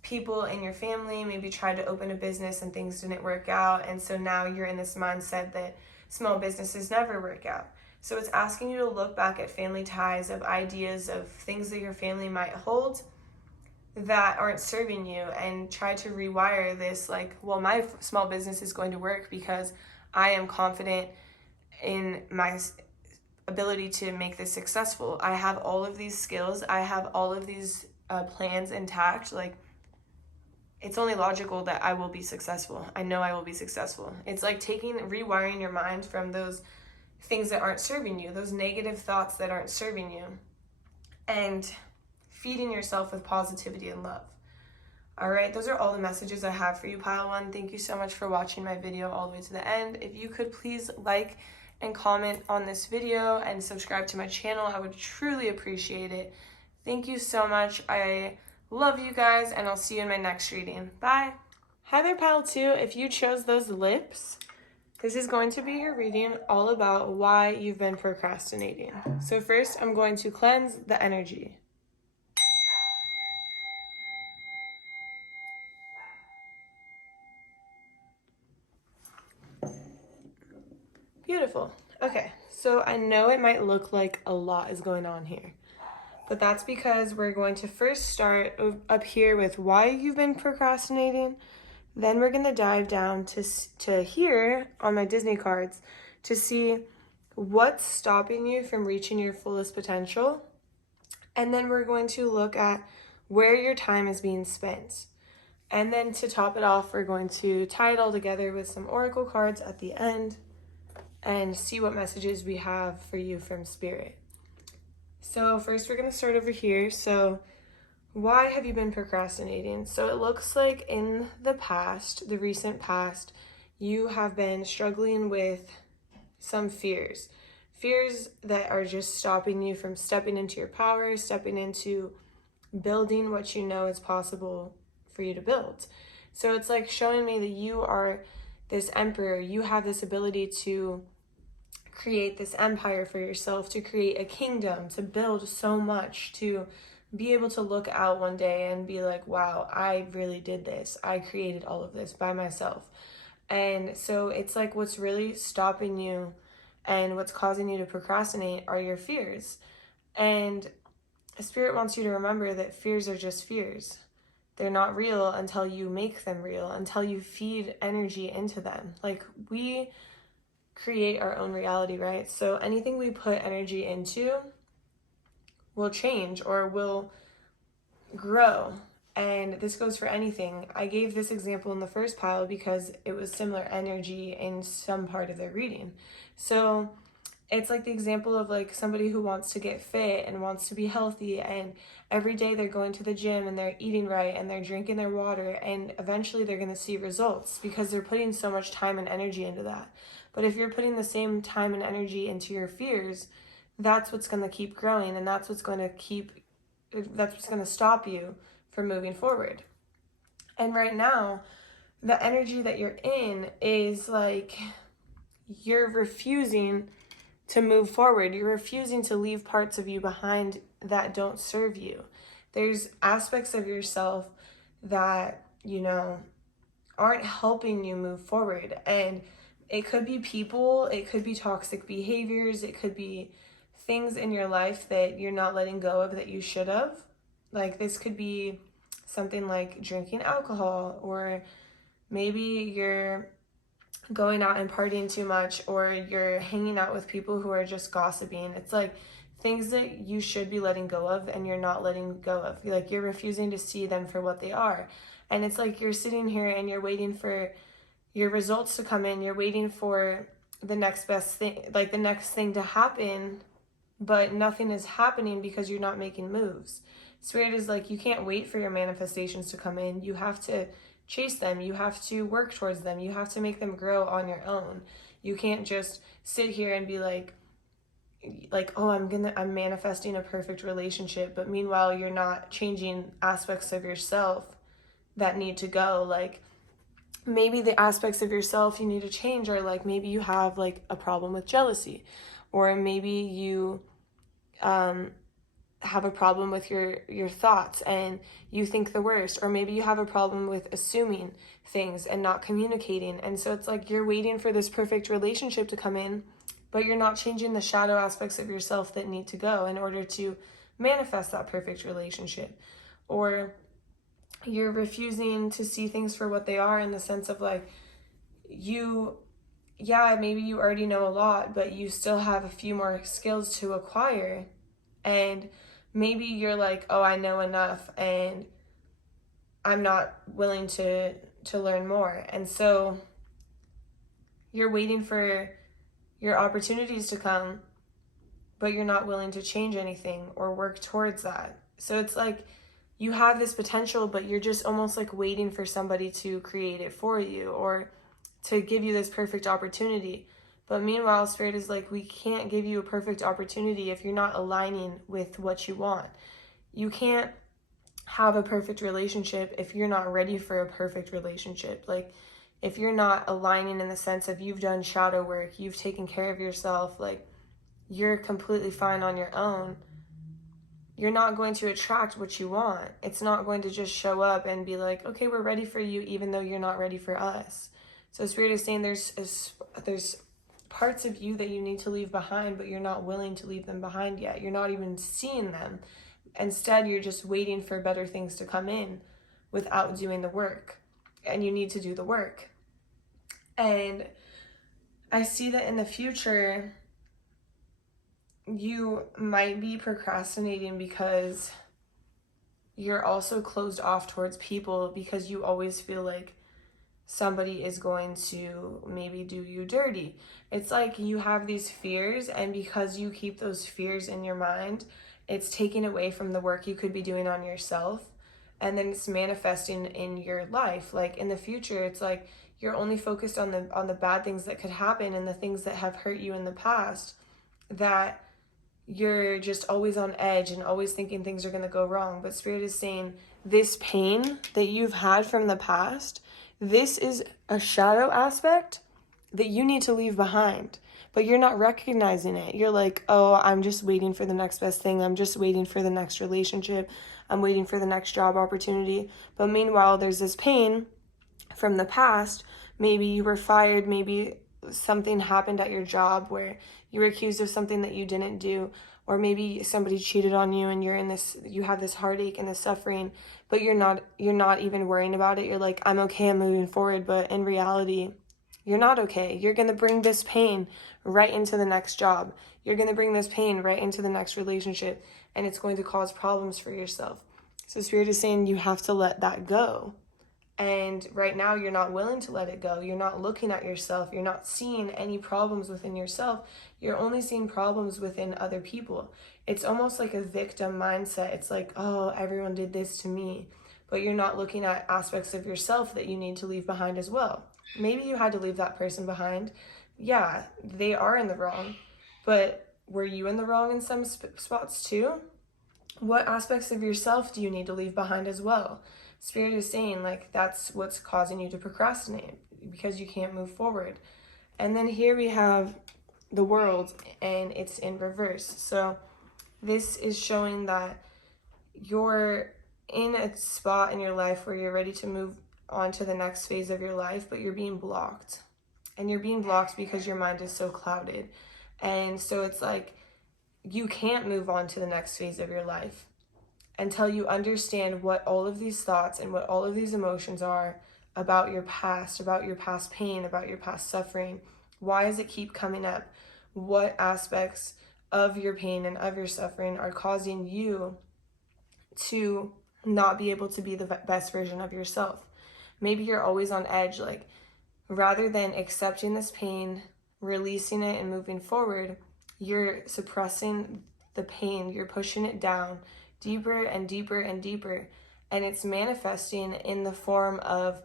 people in your family maybe tried to open a business and things didn't work out. And so now you're in this mindset that small businesses never work out. So it's asking you to look back at family ties, of ideas, of things that your family might hold that aren't serving you, and try to rewire this like, well, my small business is going to work because I am confident in my ability to make this successful. I have all of these skills. I have all of these plans intact. Like, it's only logical that I will be successful. I know I will be successful. It's like rewiring your mind from those things that aren't serving you, those negative thoughts that aren't serving you, and feeding yourself with positivity and love. All right, those are all the messages I have for you, Pile 1. Thank you so much for watching my video all the way to the end. If you could please like and comment on this video and subscribe to my channel, I would truly appreciate it. Thank you so much. I love you guys, and I'll see you in my next reading. Bye. Hi there, Pile 2. If you chose those lips, This is going to be your reading all about why you've been procrastinating. So first, I'm going to cleanse the energy. Beautiful. Okay, so I know it might look like a lot is going on here, but that's because we're going to first start up here with why you've been procrastinating. Then we're going to dive down to here on my Disney cards to see what's stopping you from reaching your fullest potential. And then we're going to look at where your time is being spent. And then to top it off, we're going to tie it all together with some oracle cards at the end and see what messages we have for you from Spirit. So first we're going to start over here. So why have you been procrastinating? So it looks like in the past, the recent past, you have been struggling with some fears. Fears that are just stopping you from stepping into your power, stepping into building what you know is possible for you to build. So it's like showing me that you are this emperor. You have this ability to create this empire for yourself, to create a kingdom, to build so much, to be able to look out one day and be like, wow, I really did this. I created all of this by myself. And so it's like what's really stopping you and what's causing you to procrastinate are your fears. And Spirit wants you to remember that fears are just fears. They're not real until you make them real, until you feed energy into them. Like, we create our own reality, right? So anything we put energy into will change or will grow. And this goes for anything. I gave this example in the first pile because it was similar energy in some part of their reading. So it's like the example of like somebody who wants to get fit and wants to be healthy, and every day they're going to the gym and they're eating right and they're drinking their water, and eventually they're going to see results because they're putting so much time and energy into that. But if you're putting the same time and energy into your fears, that's what's going to keep growing, and that's what's going to stop you from moving forward. And right now, the energy that you're in is like you're refusing to move forward. You're refusing to leave parts of you behind that don't serve you. There's aspects of yourself that, aren't helping you move forward. And it could be people, it could be toxic behaviors, it could be things in your life that you're not letting go of that you should have. Like, this could be something like drinking alcohol, or maybe you're going out and partying too much, or you're hanging out with people who are just gossiping. It's like things that you should be letting go of and you're not letting go of. Like, you're refusing to see them for what they are. And it's like you're sitting here and you're waiting for your results to come in. You're waiting for the next best thing, like the next thing to happen, but nothing is happening because you're not making moves. Spirit is like, you can't wait for your manifestations to come in. You have to chase them. You have to work towards them. You have to make them grow on your own. You can't just sit here and be like, oh, I'm manifesting a perfect relationship, but meanwhile you're not changing aspects of yourself that need to go. Like, maybe the aspects of yourself you need to change are like, maybe you have like a problem with jealousy, or maybe you have a problem with your thoughts and you think the worst, or maybe you have a problem with assuming things and not communicating. And so it's like you're waiting for this perfect relationship to come in, but you're not changing the shadow aspects of yourself that need to go in order to manifest that perfect relationship. Or you're refusing to see things for what they are, in the sense of like, maybe you already know a lot, but you still have a few more skills to acquire. And maybe you're like, oh, I know enough and I'm not willing to learn more. And so you're waiting for your opportunities to come, but you're not willing to change anything or work towards that. So it's like you have this potential, but you're just almost like waiting for somebody to create it for you or to give you this perfect opportunity. But meanwhile, Spirit is like, we can't give you a perfect opportunity if you're not aligning with what you want. You can't have a perfect relationship if you're not ready for a perfect relationship. Like, if you're not aligning in the sense of you've done shadow work, you've taken care of yourself, like you're completely fine on your own, you're not going to attract what you want. It's not going to just show up and be like, okay, we're ready for you, even though you're not ready for us. So Spirit is saying there's parts of you that you need to leave behind, but you're not willing to leave them behind yet. You're not even seeing them. Instead, you're just waiting for better things to come in without doing the work. And you need to do the work. And I see that in the future, you might be procrastinating because you're also closed off towards people, because you always feel like somebody is going to maybe do you dirty. It's like you have these fears, and because you keep those fears in your mind, it's taking away from the work you could be doing on yourself, and then it's manifesting in your life. Like in the future, it's like you're only focused on the bad things that could happen and the things that have hurt you in the past, that you're just always on edge and always thinking things are going to go wrong. But Spirit is saying this pain that you've had from the past, this is a shadow aspect that you need to leave behind, but you're not recognizing it. You're like, oh, I'm just waiting for the next best thing. I'm just waiting for the next relationship. I'm waiting for the next job opportunity. But meanwhile, there's this pain from the past. Maybe you were fired. Maybe something happened at your job where you were accused of something that you didn't do, or maybe somebody cheated on you and you have this heartache and this suffering, but you're not even worrying about it. You're like, I'm okay, I'm moving forward. But in reality, you're not okay. You're going to bring this pain right into the next job. You're going to bring this pain right into the next relationship, and it's going to cause problems for yourself. So Spirit is saying you have to let that go. And right now, you're not willing to let it go. You're not looking at yourself. You're not seeing any problems within yourself. You're only seeing problems within other people. It's almost like a victim mindset. It's like, oh, everyone did this to me. But you're not looking at aspects of yourself that you need to leave behind as well. Maybe you had to leave that person behind. Yeah, they are in the wrong. But were you in the wrong in some spots too? What aspects of yourself do you need to leave behind as well? Spirit is saying, like, that's what's causing you to procrastinate, because you can't move forward. And then here we have the world, and it's in reverse. So this is showing that you're in a spot in your life where you're ready to move on to the next phase of your life, but you're being blocked. And you're being blocked because your mind is so clouded. And so it's like you can't move on to the next phase of your life until you understand what all of these thoughts and what all of these emotions are about your past pain, about your past suffering. Why does it keep coming up? What aspects of your pain and of your suffering are causing you to not be able to be the best version of yourself? Maybe you're always on edge, like rather than accepting this pain, releasing it, and moving forward, you're suppressing the pain, you're pushing it down deeper and deeper and deeper, and it's manifesting in the form of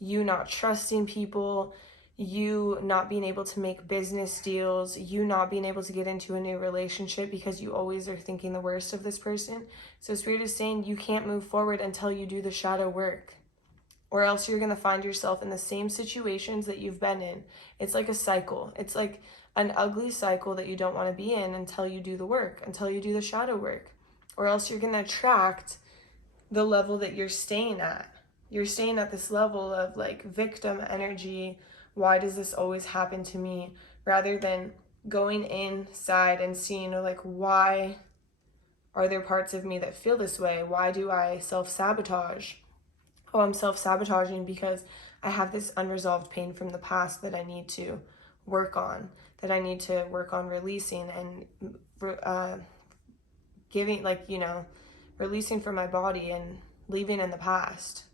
you not trusting people, you not being able to make business deals, you not being able to get into a new relationship because you always are thinking the worst of this person. So Spirit is saying you can't move forward until you do the shadow work, or else you're going to find yourself in the same situations that you've been in. It's like a cycle. It's like an ugly cycle that you don't want to be in until you do the work, until you do the shadow work. Or else you're going to attract the level that you're staying at. You're staying at this level of like victim energy. Why does this always happen to me? Rather than going inside and seeing like, why are there parts of me that feel this way? Why do I self-sabotage? Oh, I'm self-sabotaging because I have this unresolved pain from the past that I need to work on, releasing and giving, like, releasing from my body and leaving in the past.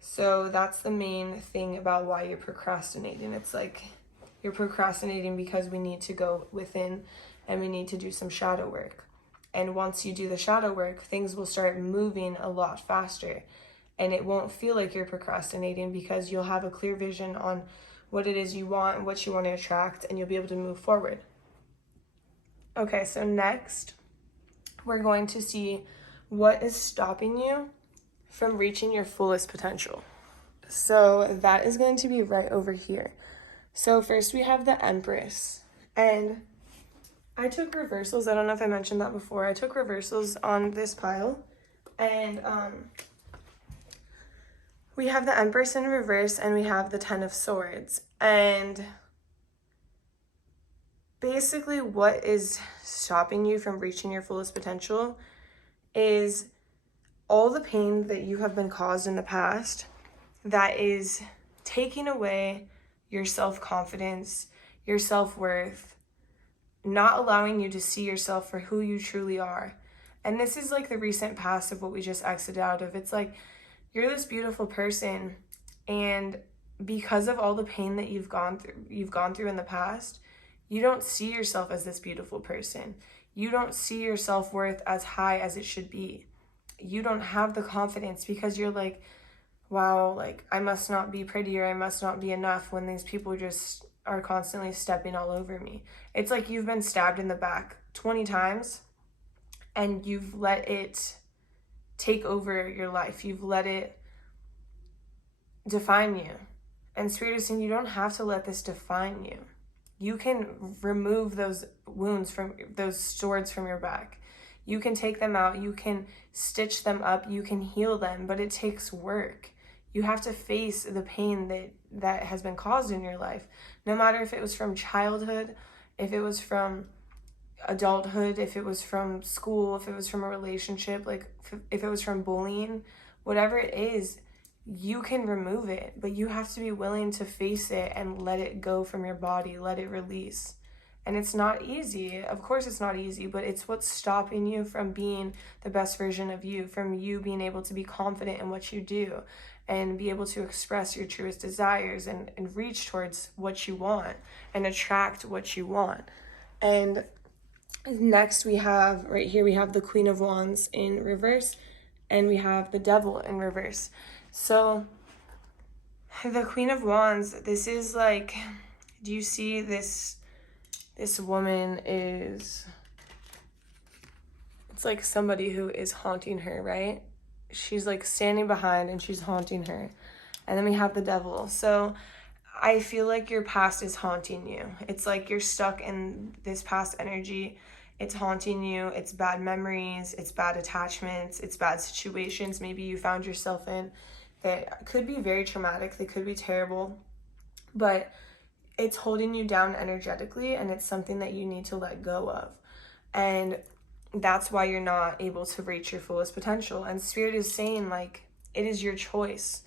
So that's the main thing about why you're procrastinating. It's like you're procrastinating because we need to go within and we need to do some shadow work. And once you do the shadow work, things will start moving a lot faster. And it won't feel like you're procrastinating because you'll have a clear vision on what it is you want and what you want to attract, and you'll be able to move forward. Okay, so next, we're going to see what is stopping you from reaching your fullest potential. So that is going to be right over here. So first we have the Empress, and I took reversals. I don't know if I mentioned that before. I took reversals on this pile, and we have the Empress in reverse, and we have the Ten of Swords. And basically what is stopping you from reaching your fullest potential is all the pain that you have been caused in the past that is taking away your self-confidence, your self-worth, not allowing you to see yourself for who you truly are. And this is like the recent past of what we just exited out of. It's like, you're this beautiful person, and because of all the pain that you've gone through in the past, you don't see yourself as this beautiful person. You don't see your self-worth as high as it should be. You don't have the confidence because you're like, wow, like I must not be pretty, or I must not be enough, when these people just are constantly stepping all over me. It's like you've been stabbed in the back 20 times and you've let it take over your life. You've let it define you. And Spirit is saying you don't have to let this define you. You can remove those wounds, from those swords from your back. You can take them out. You can stitch them up. You can heal them, but it takes work. You have to face the pain that has been caused in your life, no matter if it was from childhood, if it was from adulthood, if it was from school, if it was from a relationship, like if it was from bullying, whatever it is, you can remove it, but you have to be willing to face it and let it go from your body, let it release. And it's not easy. Of course it's not easy, but it's what's stopping you from being the best version of you, from you being able to be confident in what you do and be able to express your truest desires and reach towards what you want and attract what you want. And next we have, right here, we have the Queen of Wands in reverse, and we have the Devil in reverse. So the Queen of Wands, this is like, do you see this woman is, it's like somebody who is haunting her, right? She's like standing behind and she's haunting her. And then we have the Devil. So I feel like your past is haunting you. It's like you're stuck in this past energy. It's haunting you. It's bad memories. It's bad attachments. It's bad situations maybe you found yourself in that could be very traumatic. They could be terrible. But it's holding you down energetically, and it's something that you need to let go of. And that's why you're not able to reach your fullest potential. And Spirit is saying, like, it is your choice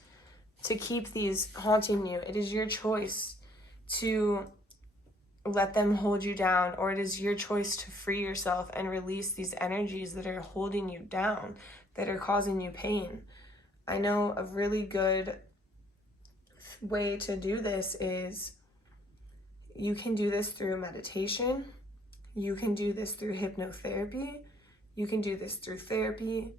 to keep these haunting you. It is your choice to let them hold you down, or it is your choice to free yourself and release these energies that are holding you down, that are causing you pain. I know a really good way to do this is you can do this through meditation. You can do this through hypnotherapy. You can do this through therapy.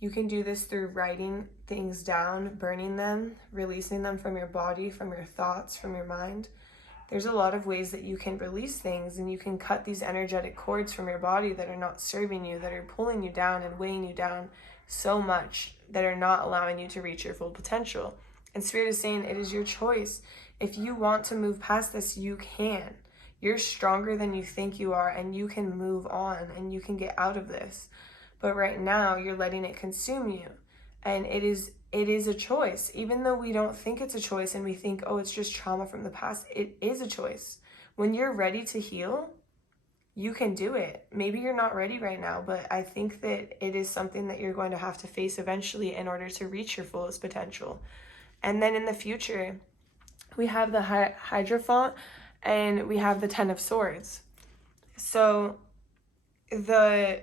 You can do this through writing things down, burning them, releasing them from your body, from your thoughts, from your mind. There's a lot of ways that you can release things, and you can cut these energetic cords from your body that are not serving you, that are pulling you down and weighing you down so much, that are not allowing you to reach your full potential. And Spirit is saying it is your choice. If you want to move past this, you can. You're stronger than you think you are, and you can move on and you can get out of this. But right now you're letting it consume you. And it is a choice. Even though we don't think it's a choice and we think, oh, it's just trauma from the past, it is a choice. When you're ready to heal, you can do it. Maybe you're not ready right now, but I think that it is something that you're going to have to face eventually in order to reach your fullest potential. And then in the future, we have the Hierophant, and we have the Ten of Swords. So the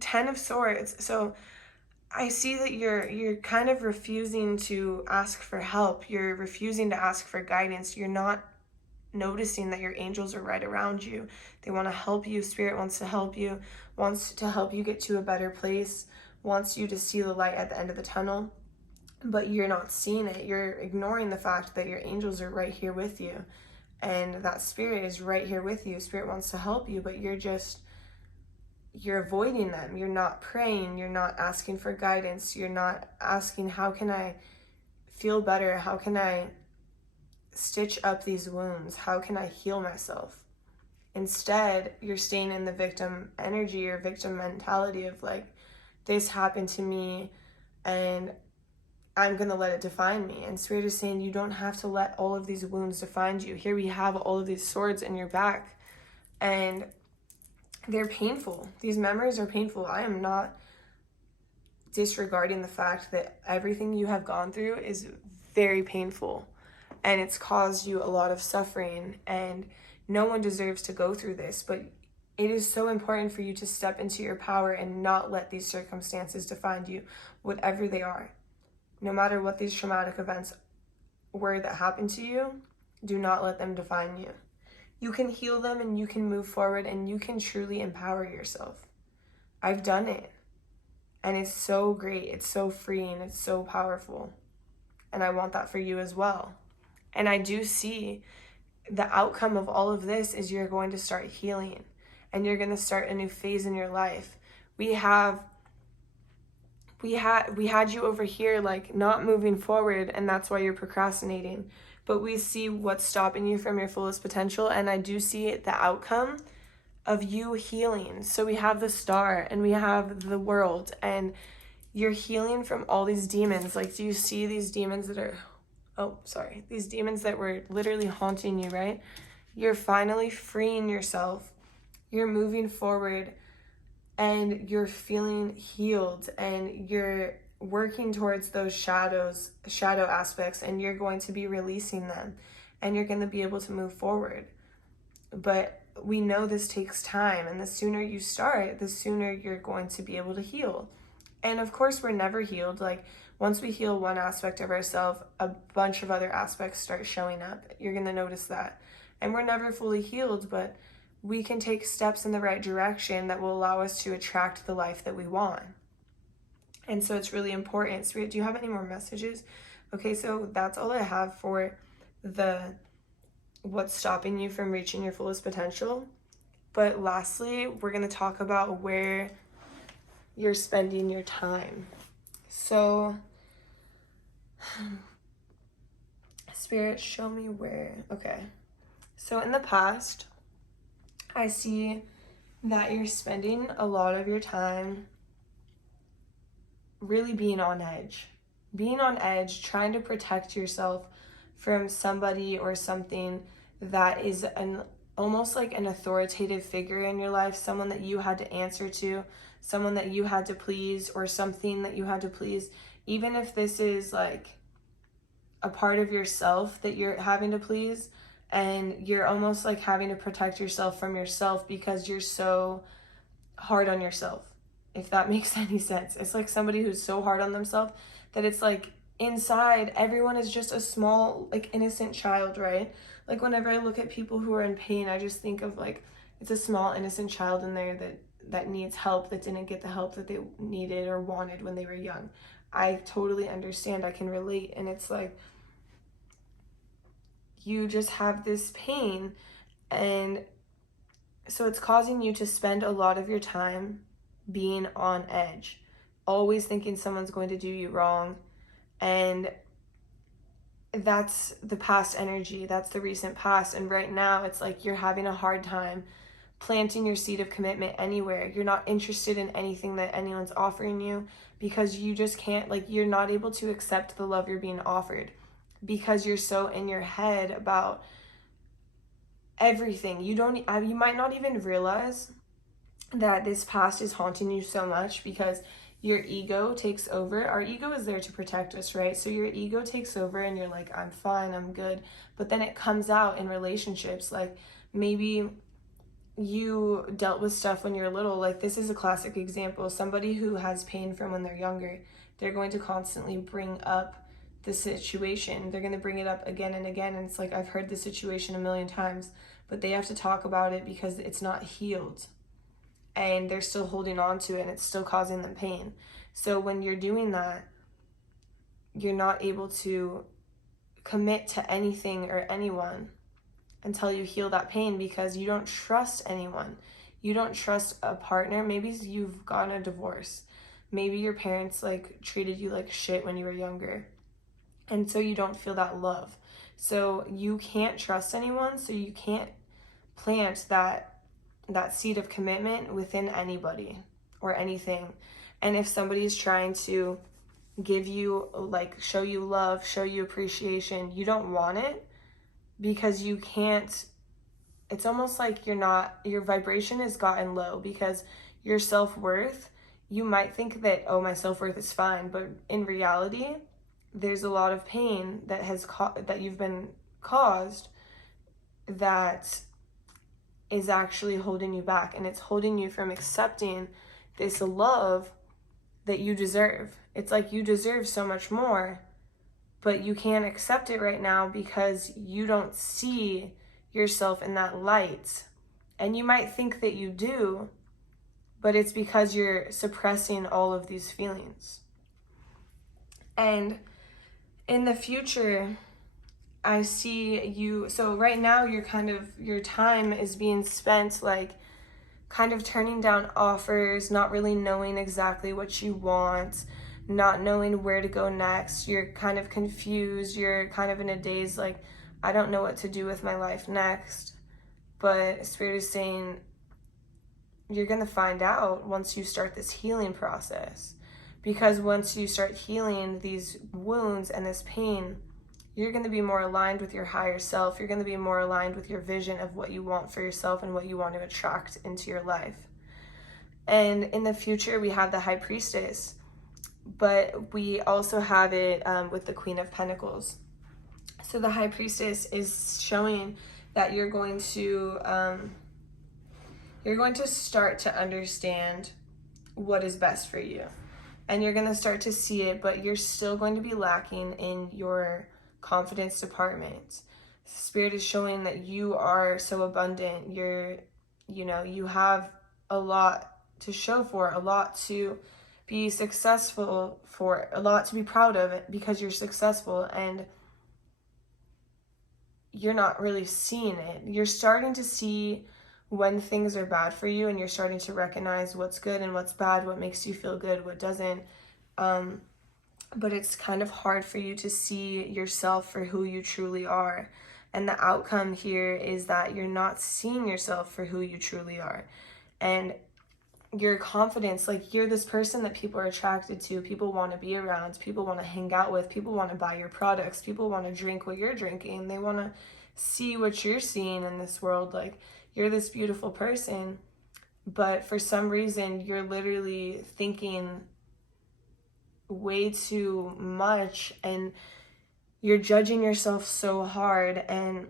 Ten of Swords, so I see that you're kind of refusing to ask for help. You're refusing to ask for guidance. You're not noticing that your angels are right around you. They want to help you. Spirit wants to help you, wants to help you get to a better place, wants you to see the light at the end of the tunnel. But you're not seeing it. You're ignoring the fact that your angels are right here with you, and that Spirit is right here with you. Spirit wants to help you, but you're avoiding them. You're not praying. You're not asking for guidance. You're not asking, how can I feel better? How can I stitch up these wounds? How can I heal myself? Instead, you're staying in the victim energy or victim mentality of like, this happened to me and I'm going to let it define me. And Spirit is saying you don't have to let all of these wounds define you. Here we have all of these swords in your back, and they're painful. These memories are painful. I am not disregarding the fact that everything you have gone through is very painful, and it's caused you a lot of suffering, and no one deserves to go through this, but it is so important for you to step into your power and not let these circumstances define you, whatever they are. No matter what these traumatic events were that happened to you, do not let them define you. You can heal them and you can move forward and you can truly empower yourself. I've done it. And it's so great. It's so freeing. It's so powerful. And I want that for you as well. And I do see the outcome of all of this is you're going to start healing and you're going to start a new phase in your life. We had you over here like not moving forward, and that's why you're procrastinating. But we see what's stopping you from your fullest potential, and I do see the outcome of you healing. So we have the Star and we have the World, and you're healing from all these demons. Like, do you see these demons that are, these demons that were literally haunting you, right? You're finally freeing yourself. You're moving forward and you're feeling healed, and you're working towards those shadow aspects, and you're going to be releasing them, and you're going to be able to move forward. But we know this takes time, and the sooner you start, the sooner you're going to be able to heal. And of course, we're never healed. Like, once we heal one aspect of ourselves, a bunch of other aspects start showing up. You're going to notice that. And we're never fully healed, but we can take steps in the right direction that will allow us to attract the life that we want. And so it's really important. Spirit, do you have any more messages? Okay, so that's all I have for what's stopping you from reaching your fullest potential. But lastly, we're going to talk about where you're spending your time. So, Spirit, show me where. Okay. So in the past, I see that you're spending a lot of your time really being on edge. Being on edge, trying to protect yourself from somebody or something that is almost like an authoritative figure in your life, someone that you had to answer to, someone that you had to please, or something that you had to please. Even if this is like a part of yourself that you're having to please, and you're almost like having to protect yourself from yourself because you're so hard on yourself, if that makes any sense. It's like somebody who's so hard on themselves that it's like inside everyone is just a small, like, innocent child, right? Like, whenever I look at people who are in pain, I just think of like it's a small innocent child in there that needs help, that didn't get the help that they needed or wanted when they were young. I totally understand. I can relate. And it's like you just have this pain, and so it's causing you to spend a lot of your time being on edge, always thinking someone's going to do you wrong. And that's the past energy, that's the recent past. And right now it's like you're having a hard time planting your seed of commitment anywhere. You're not interested in anything that anyone's offering you because you just can't, like, you're not able to accept the love you're being offered because you're so in your head about everything. You might not even realize that this past is haunting you so much because your ego takes over. Our ego is there to protect us, right? So your ego takes over and you're like, I'm fine, I'm good. But then it comes out in relationships. Like, maybe you dealt with stuff when you're little. Like, this is a classic example. Somebody who has pain from when they're younger, they're going to constantly bring up the situation. They're going to bring it up again and again. And it's like, I've heard the situation a million times, but they have to talk about it because it's not healed. And they're still holding on to it, and it's still causing them pain. So when you're doing that, you're not able to commit to anything or anyone until you heal that pain because you don't trust anyone. You don't trust a partner. Maybe you've gotten a divorce. Maybe your parents like treated you like shit when you were younger. And so you don't feel that love. So you can't trust anyone, so you can't plant that seed of commitment within anybody or anything. And if somebody is trying to give you, like, show you love, show you appreciation, you don't want it because you can't. It's almost like your vibration has gotten low because your self-worth, you might think that, oh, my self-worth is fine, but in reality, there's a lot of pain that you've been caused that is actually holding you back, and it's holding you from accepting this love that you deserve. It's like you deserve so much more, but you can't accept it right now because you don't see yourself in that light. And you might think that you do, but it's because you're suppressing all of these feelings. And in the future, I see you, so right now your time is being spent like kind of turning down offers, not really knowing exactly what you want, not knowing where to go next. You're kind of confused. You're kind of in a daze, like, I don't know what to do with my life next. But Spirit is saying you're going to find out once you start this healing process. Because once you start healing these wounds and this pain, you're going to be more aligned with your higher self. You're going to be more aligned with your vision of what you want for yourself and what you want to attract into your life. And in the future, we have the High Priestess, but we also have it with the Queen of Pentacles. So the High Priestess is showing that you're going to start to understand what is best for you. And you're going to start to see it, but you're still going to be lacking in your confidence department. Spirit is showing that you are so abundant. You have a lot to show for, a lot to be successful for, a lot to be proud of because you're successful, and you're not really seeing it. You're starting to see when things are bad for you, and you're starting to recognize what's good and what's bad, what makes you feel good, what doesn't. But it's kind of hard for you to see yourself for who you truly are. And the outcome here is that you're not seeing yourself for who you truly are. And your confidence, like, you're this person that people are attracted to, people want to be around, people want to hang out with, people want to buy your products, people want to drink what you're drinking, they want to see what you're seeing in this world. Like, you're this beautiful person, but for some reason you're literally thinking way too much, and you're judging yourself so hard, and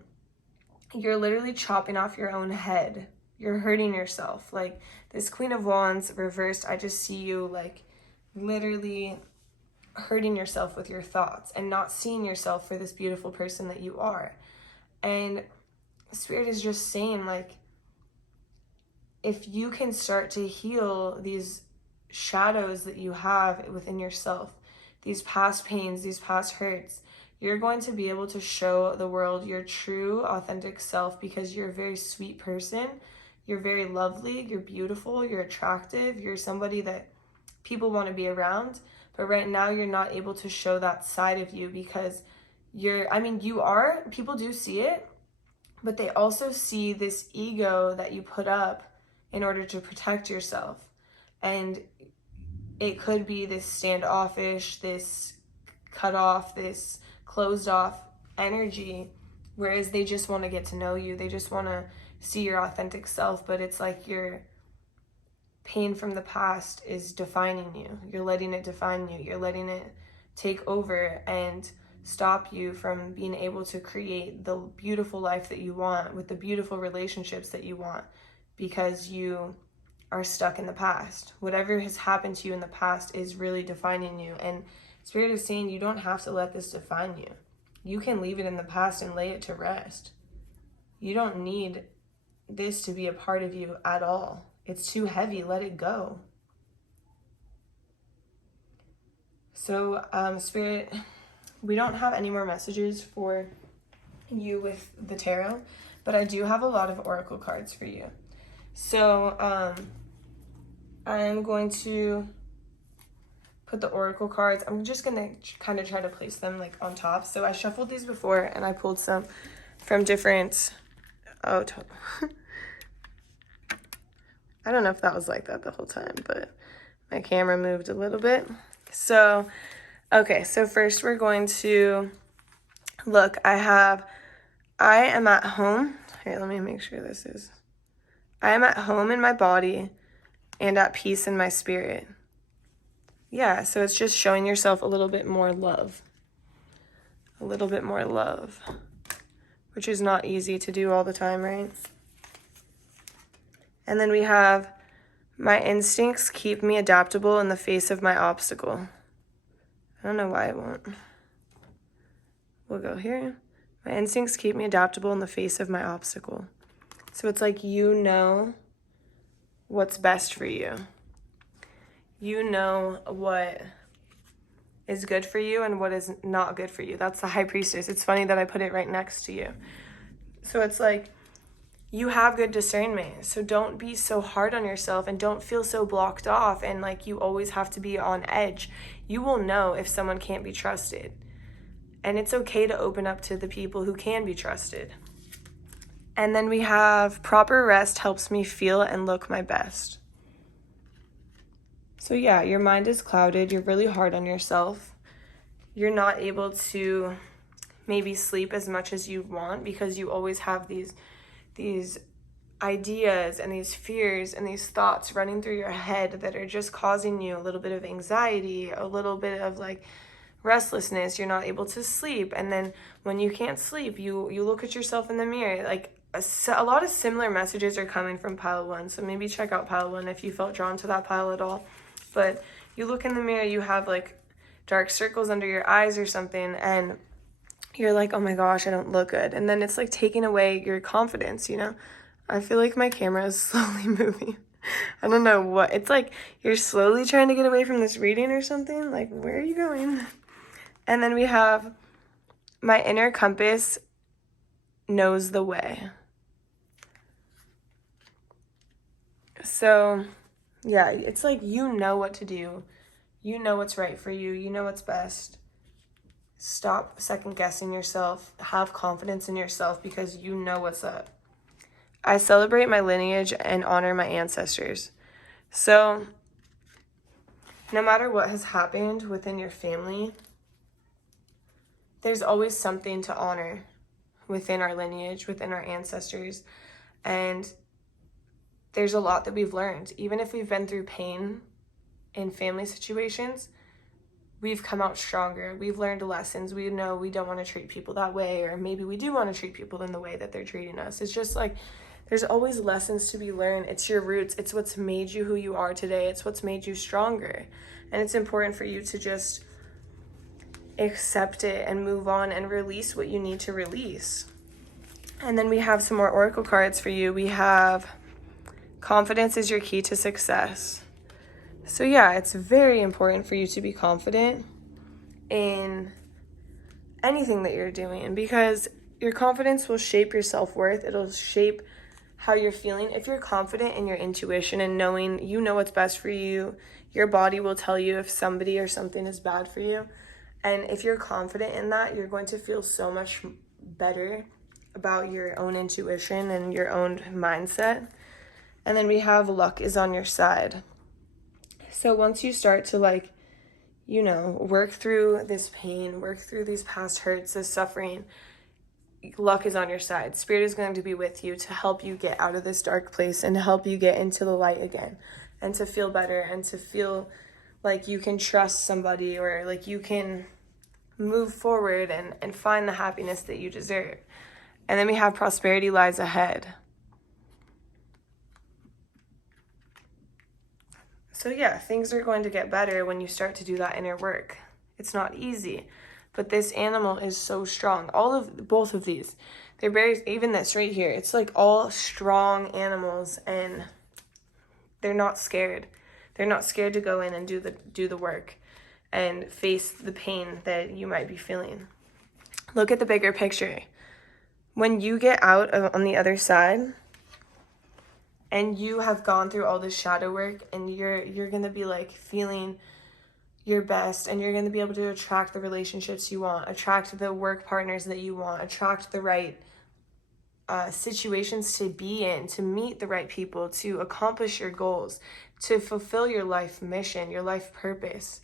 you're literally chopping off your own head. You're hurting yourself. Like, this Queen of Wands reversed, I just see you like literally hurting yourself with your thoughts and not seeing yourself for this beautiful person that you are. And Spirit is just saying, like, if you can start to heal these shadows that you have within yourself, these past pains, these past hurts, you're going to be able to show the world your true, authentic self, because you're a very sweet person. You're very lovely, you're beautiful, you're attractive, you're somebody that people want to be around. But right now you're not able to show that side of you because you are, people do see it, but they also see this ego that you put up in order to protect yourself. And it could be this standoffish, this cut off, this closed off energy, whereas they just want to get to know you. They just want to see your authentic self, but it's like your pain from the past is defining you. You're letting it define you. You're letting it take over and stop you from being able to create the beautiful life that you want with the beautiful relationships that you want, because you are stuck in the past. Whatever has happened to you in the past is really defining you. And Spirit is saying you don't have to let this define you. You can leave it in the past and lay it to rest. You don't need this to be a part of you at all. It's too heavy. Let it go. So, Spirit, we don't have any more messages for you with the tarot, but I do have a lot of oracle cards for you. So, I'm going to put the oracle cards. I'm just gonna kind of try to place them like on top. So I shuffled these before and I pulled some from different, I don't know if that was like that the whole time, but my camera moved a little bit. So, okay, so first we're going to look. I am at home. Here, let me make sure this is. I am at home in my body and at peace in my spirit. Yeah, so it's just showing yourself a little bit more love. A little bit more love, which is not easy to do all the time, right? And then we have, my instincts keep me adaptable in the face of my obstacle. I don't know why it won't. We'll go here. My instincts keep me adaptable in the face of my obstacle. So it's like you know what's best for you. You know what is good for you and what is not good for you. That's the High Priestess. It's funny that I put it right next to you. So it's like you have good discernment. So don't be so hard on yourself and don't feel so blocked off and like you always have to be on edge. You will know if someone can't be trusted. And it's okay to open up to the people who can be trusted. And then we have proper rest helps me feel and look my best. So yeah, your mind is clouded. You're really hard on yourself. You're not able to maybe sleep as much as you want because you always have these ideas and these fears and these thoughts running through your head that are just causing you a little bit of anxiety, a little bit of like restlessness. You're not able to sleep. And then when you can't sleep, you look at yourself in the mirror. Like a lot of similar messages are coming from pile 1. So maybe check out pile 1 if you felt drawn to that pile at all. But you look in the mirror, you have like dark circles under your eyes or something, and you're like, oh my gosh, I don't look good. And then it's like taking away your confidence, you know? I feel like my camera is slowly moving. I don't know what. It's like you're slowly trying to get away from this reading or something. Like, where are you going? And then we have my inner compass knows the way. So, yeah, it's like you know what to do. You know what's right for you. You know what's best. Stop second guessing yourself. Have confidence in yourself because you know what's up. I celebrate my lineage and honor my ancestors. So, no matter what has happened within your family, there's always something to honor within our lineage, within our ancestors. And there's a lot that we've learned. Even if we've been through pain in family situations, we've come out stronger. We've learned lessons. We know we don't want to treat people that way, or maybe we do want to treat people in the way that they're treating us. It's just like there's always lessons to be learned. It's your roots. It's what's made you who you are today. It's what's made you stronger. And it's important for you to just accept it and move on and release what you need to release. And then we have some more oracle cards for you. We have confidence is your key to success. So yeah, it's very important for you to be confident in anything that you're doing because your confidence will shape your self-worth. It'll shape how you're feeling. If you're confident in your intuition and knowing you know what's best for you, your body will tell you if somebody or something is bad for you. And if you're confident in that, you're going to feel so much better about your own intuition and your own mindset. And then we have luck is on your side. So once you start to work through this pain, work through these past hurts, this suffering, luck is on your side. Spirit is going to be with you to help you get out of this dark place and to help you get into the light again and to feel better and to feel like you can trust somebody or like you can move forward and find the happiness that you deserve. And then we have prosperity lies ahead. So yeah, things are going to get better when you start to do that inner work. It's not easy, but this animal is so strong. Both of these, they're very, even this right here, it's like all strong animals and they're not scared. They're not scared to go in and do the work and face the pain that you might be feeling. Look at the bigger picture. When you get out on the other side, and you have gone through all this shadow work and you're going to be like feeling, your best, and you're going to be able to attract the relationships you want, attract the work partners that you want, attract the right situations to be in, to meet the right people, to accomplish your goals, to fulfill your life mission, your life purpose.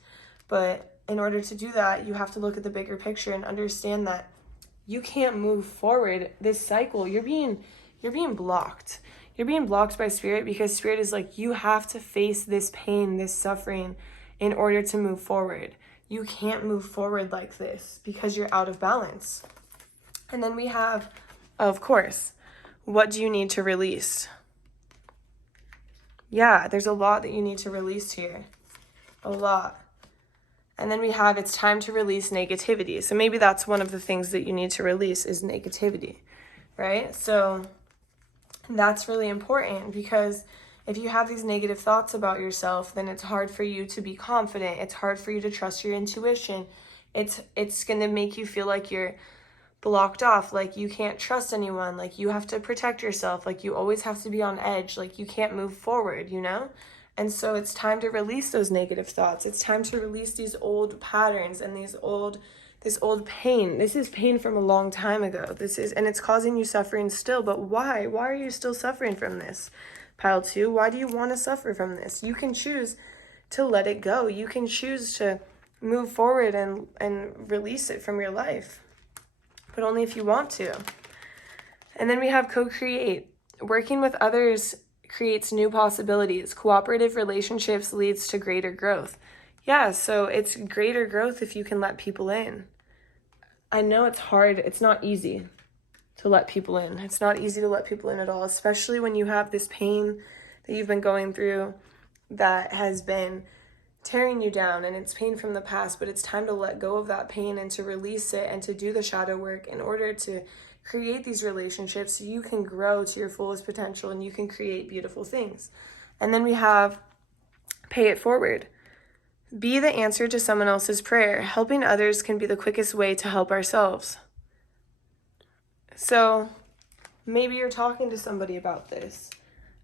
But in order to do that, you have to look at the bigger picture and understand that you can't move forward this cycle. You're being blocked. You're being blocked by Spirit, because Spirit is like, you have to face this pain, this suffering, in order to move forward. You can't move forward like this because you're out of balance. And then we have, of course, what do you need to release? Yeah, there's a lot that you need to release here. A lot. And then we have, it's time to release negativity. So maybe that's one of the things that you need to release is negativity, right? So that's really important, because if you have these negative thoughts about yourself, then it's hard for you to be confident. It's hard for you to trust your intuition. It's going to make you feel like you're blocked off, like you can't trust anyone, like you have to protect yourself, like you always have to be on edge, like you can't move forward, you know? And so it's time to release those negative thoughts. It's time to release these old patterns and this old pain. This is pain from a long time ago. And it's causing you suffering still, but why? Why are you still suffering from this? Pile 2, why do you want to suffer from this? You can choose to let it go. You can choose to move forward and release it from your life, but only if you want to. And then we have co-create. Working with others creates new possibilities. Cooperative relationships leads to greater growth. Yeah, so it's greater growth if you can let people in. I know it's hard. It's not easy to let people in. It's not easy to let people in at all, especially when you have this pain that you've been going through that has been tearing you down, and it's pain from the past, but it's time to let go of that pain and to release it and to do the shadow work in order to create these relationships so you can grow to your fullest potential and you can create beautiful things. And then we have pay it forward. Be the answer to someone else's prayer. Helping others can be the quickest way to help ourselves. So maybe you're talking to somebody about this,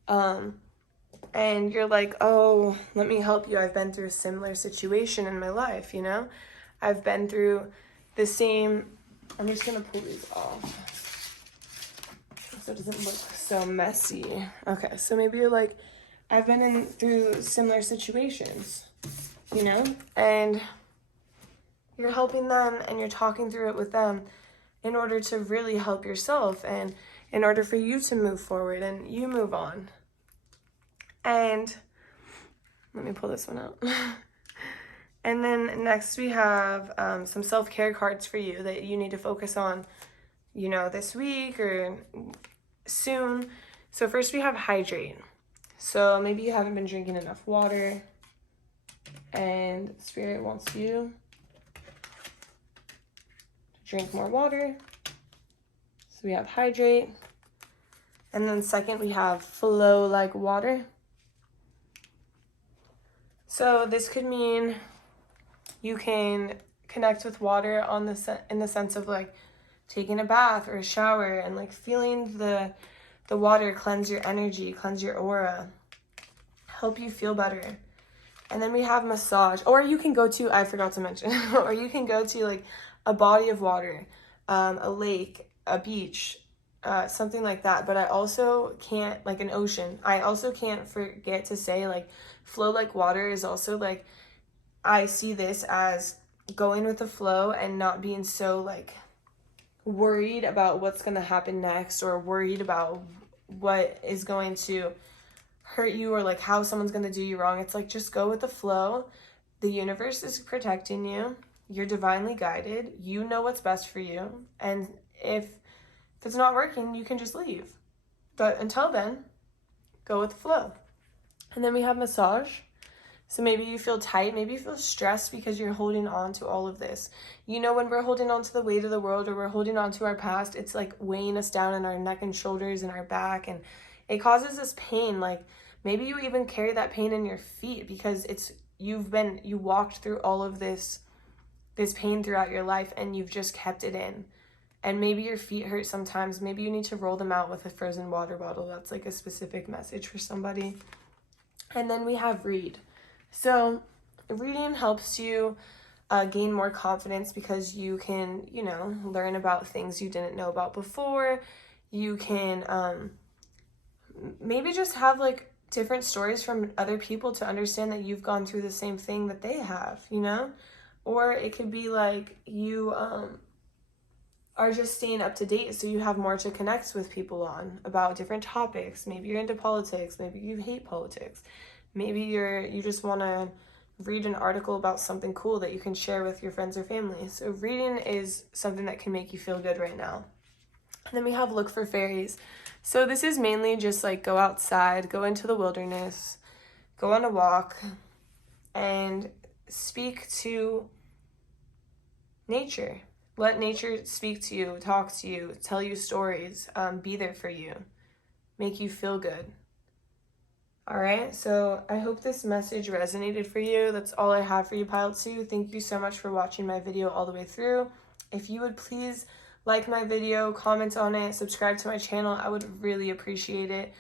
and you're like, oh, let me help you. I've been through a similar situation in my life, you know? I've been through the same, I'm just going to pull these off so it doesn't look so messy. Okay, so maybe you're like, I've been through similar situations, you know? And you're helping them and you're talking through it with them in order to really help yourself and in order for you to move forward and you move on. And let me pull this one out. And then next we have some self-care cards for you that you need to focus on, you know, this week or soon. So first we have hydrate. So maybe you haven't been drinking enough water and Spirit wants you to drink more water. So we have hydrate. And then second we have flow like water. So this could mean you can connect with water in the sense of like taking a bath or a shower and like feeling the water cleanse your energy, cleanse your aura, help you feel better. And then we have massage, or you can go to, I forgot to mention, or you can go to like a body of water, a lake, a beach, something like that. But I also can't, like an ocean, I also can't forget to say like flow like water is also like, I see this as going with the flow and not being so like worried about what's going to happen next or worried about what is going to hurt you or like how someone's going to do you wrong. It's like, just go with the flow. The universe is protecting you. You're divinely guided. You know what's best for you. And if it's not working, you can just leave. But until then, go with the flow. And then we have massage. So maybe you feel tight, maybe you feel stressed because you're holding on to all of this. You know, when we're holding on to the weight of the world or we're holding on to our past, it's like weighing us down in our neck and shoulders and our back, and it causes us pain. Like maybe you even carry that pain in your feet because you walked through all of this pain throughout your life and you've just kept it in. And maybe your feet hurt sometimes. Maybe you need to roll them out with a frozen water bottle. That's like a specific message for somebody. And then we have read. So reading helps you gain more confidence because you can, learn about things you didn't know about before. You can maybe just have like different stories from other people to understand that you've gone through the same thing that they have, Or it could be like you are just staying up to date, so you have more to connect with people on about different topics. Maybe you're into politics, maybe you hate politics. Maybe you just want to read an article about something cool that you can share with your friends or family. So reading is something that can make you feel good right now. And then we have look for fairies. So this is mainly just like go outside, go into the wilderness, go on a walk, and speak to nature. Let nature speak to you, talk to you, tell you stories, be there for you, make you feel good. All right, so I hope this message resonated for you. That's all I have for you, Pile 2. Thank you so much for watching my video all the way through. If you would please like my video, comment on it, subscribe to my channel, I would really appreciate it.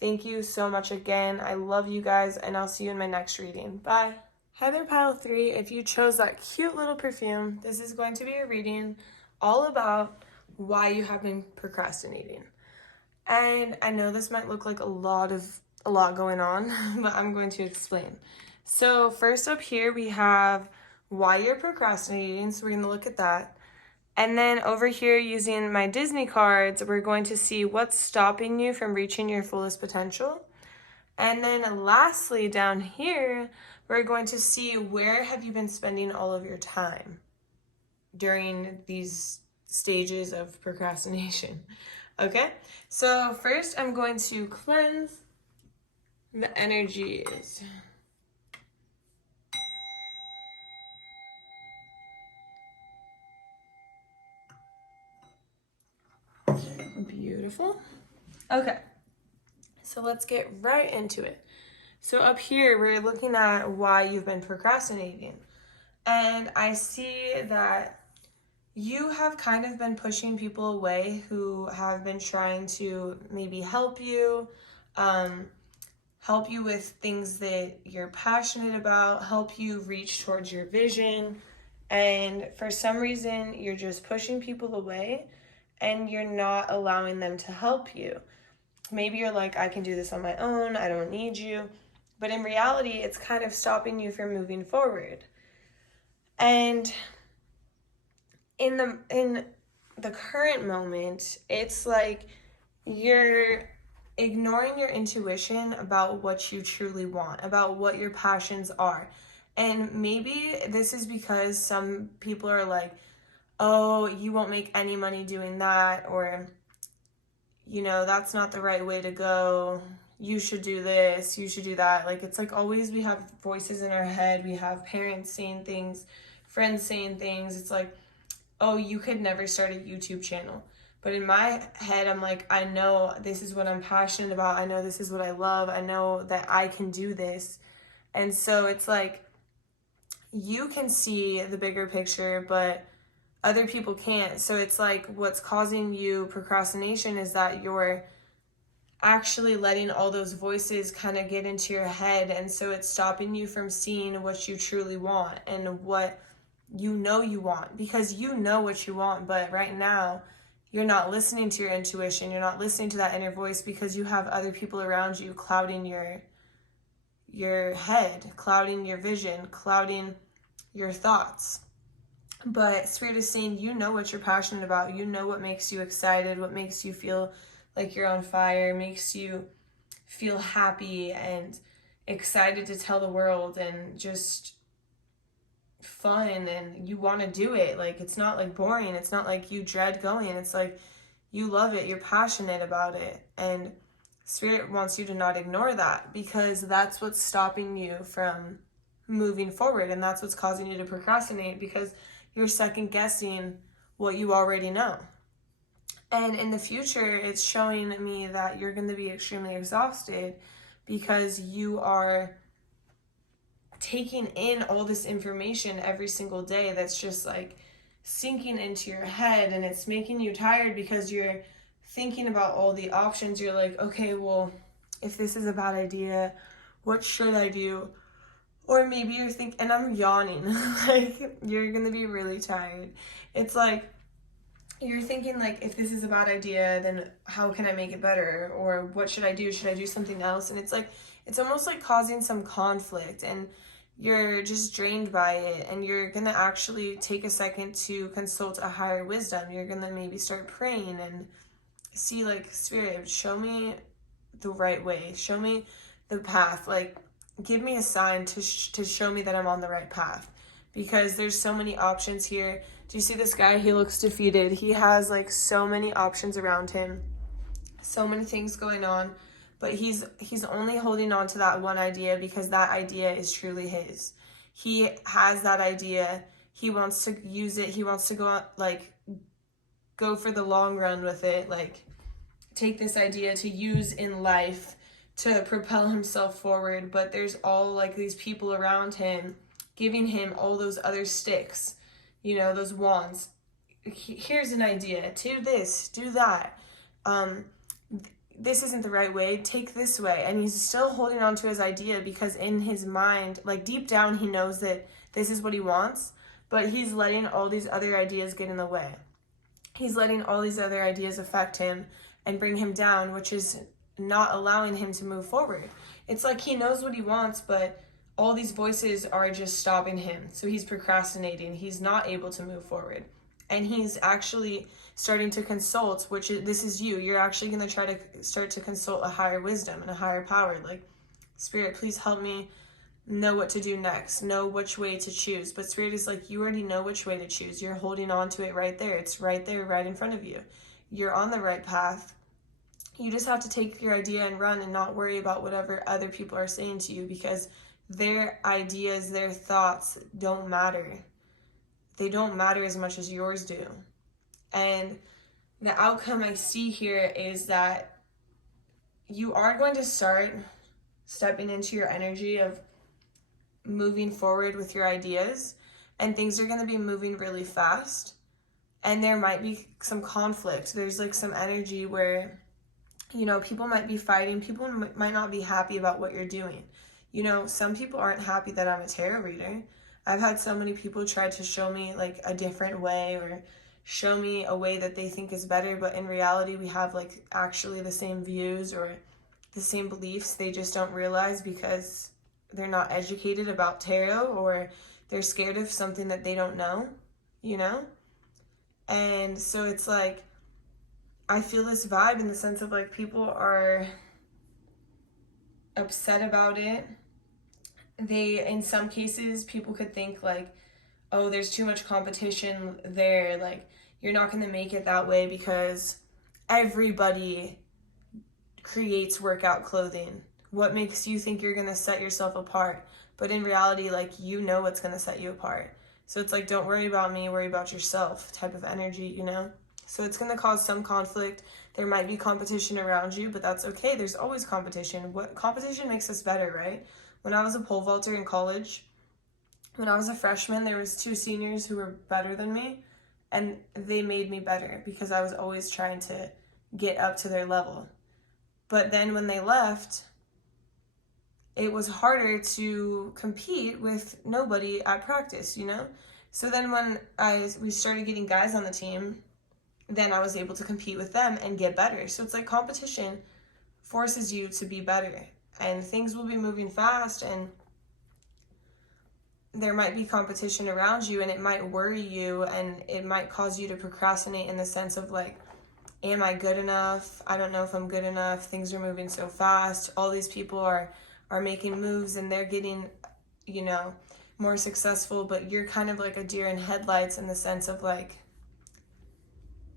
Thank you so much again. I love you guys, and I'll see you in my next reading. Bye. Hi there, Pile 3. If you chose that cute little perfume, this is going to be a reading all about why you have been procrastinating. And I know this might look like a lot going on, but I'm going to explain. So first up here, we have why you're procrastinating. So we're going to look at that. And then over here, using my Disney cards, we're going to see what's stopping you from reaching your fullest potential. And then lastly, down here, we're going to see where have you been spending all of your time during these stages of procrastination. Okay, so first I'm going to cleanse the energies. Beautiful. Okay, so let's get right into it. So up here, we're looking at why you've been procrastinating. And I see that you have kind of been pushing people away who have been trying to maybe help you with things that you're passionate about, help you reach towards your vision. And for some reason, you're just pushing people away and you're not allowing them to help you. Maybe you're like, I can do this on my own, I don't need you. But in reality, it's kind of stopping you from moving forward. And in the current moment, it's like you're ignoring your intuition about what you truly want, about what your passions are. And maybe this is because some people are like, oh, you won't make any money doing that, or, that's not the right way to go. You should do this, you should do that. Like, it's like always we have voices in our head. We have parents saying things, friends saying things. It's like, oh, you could never start a YouTube channel. But in my head, I'm like, I know this is what I'm passionate about. I know this is what I love. I know that I can do this. And so it's like, you can see the bigger picture, but other people can't. So it's like what's causing you procrastination is that you're actually letting all those voices kind of get into your head. And so it's stopping you from seeing what you truly want and what you want, because you know what you want. But right now, you're not listening to your intuition. You're not listening to that inner voice because you have other people around you clouding your head, clouding your vision, clouding your thoughts. But Spirit is saying, you know what you're passionate about. You know what makes you excited, what makes you feel like you're on fire, makes you feel happy and excited to tell the world, and just fun, and you want to do it. Like, it's not like boring. It's not like you dread going. It's like you love it. You're passionate about it. And Spirit wants you to not ignore that, because that's what's stopping you from moving forward. And that's what's causing you to procrastinate, because you're second guessing what you already know. And in the future, it's showing me that you're going to be extremely exhausted because you are taking in all this information every single day that's just like sinking into your head, and it's making you tired because you're thinking about all the options. You're like, okay, well, if this is a bad idea, what should I do? Or maybe you're thinking, and I'm yawning, like, you're gonna be really tired. It's like, you're thinking, like, if this is a bad idea, then how can I make it better? Or what should I do? Should I do something else? And it's like, it's almost like causing some conflict, and you're just drained by it, and you're gonna actually take a second to consult a higher wisdom. You're gonna maybe start praying and see, like, Spirit, show me the right way. Show me the path. Like, give me a sign to show me that I'm on the right path, because there's so many options here. Do you see this guy? He looks defeated. He has, like, so many options around him, so many things going on, but he's only holding on to that one idea because that idea is truly his. He has that idea. He wants to use it. He wants to go out, like, go for the long run with it, like, take this idea to use in life to propel himself forward. But there's all, like, these people around him giving him all those other sticks, you know, those wands. Here's an idea, do this, do that, this isn't the right way, take this way. And he's still holding on to his idea because in his mind, like, deep down, he knows that this is what he wants, but he's letting all these other ideas get in the way. He's letting all these other ideas affect him and bring him down, which is not allowing him to move forward. It's like he knows what he wants, but all these voices are just stopping him. So he's procrastinating. He's not able to move forward. And he's actually starting to consult, which is, this is you. You're actually going to try to start to consult a higher wisdom and a higher power. Like, Spirit, please help me know what to do next, know which way to choose. But Spirit is like, you already know which way to choose. You're holding on to it right there. It's right there, right in front of you. You're on the right path. You just have to take your idea and run and not worry about whatever other people are saying to you, because their ideas, their thoughts don't matter. They don't matter as much as yours do. And the outcome I see here is that you are going to start stepping into your energy of moving forward with your ideas, and things are going to be moving really fast, and there might be some conflict. There's, like, some energy where, you know, people might be fighting. People might not be happy about what you're doing. You know, some people aren't happy that I'm a tarot reader. I've had so many people try to show me, like, a different way, or show me a way that they think is better, but in reality we have, like, actually the same views or the same beliefs. They just don't realize because they're not educated about tarot, or they're scared of something that they don't know, you know? And so it's like, I feel this vibe in the sense of, like, people are upset about it. They, in some cases, people could think, like, oh, there's too much competition there, like, you're not going to make it that way because everybody creates workout clothing. What makes you think you're going to set yourself apart? But in reality, like, you know what's going to set you apart. So it's like, don't worry about me, worry about yourself type of energy, you know? So it's going to cause some conflict. There might be competition around you, but that's okay. There's always competition. What competition makes us better, right? When I was a pole vaulter in college, when I was a freshman, there was 2 seniors who were better than me, and they made me better because I was always trying to get up to their level. But then when they left, it was harder to compete with nobody at practice, you know? So then when we started getting guys on the team, then I was able to compete with them and get better. So it's like competition forces you to be better, and things will be moving fast, and there might be competition around you, and it might worry you, and it might cause you to procrastinate in the sense of, like, am I good enough? I don't know if I'm good enough. Things are moving so fast. All these people are making moves, and they're getting, you know, more successful, but you're kind of like a deer in headlights in the sense of, like,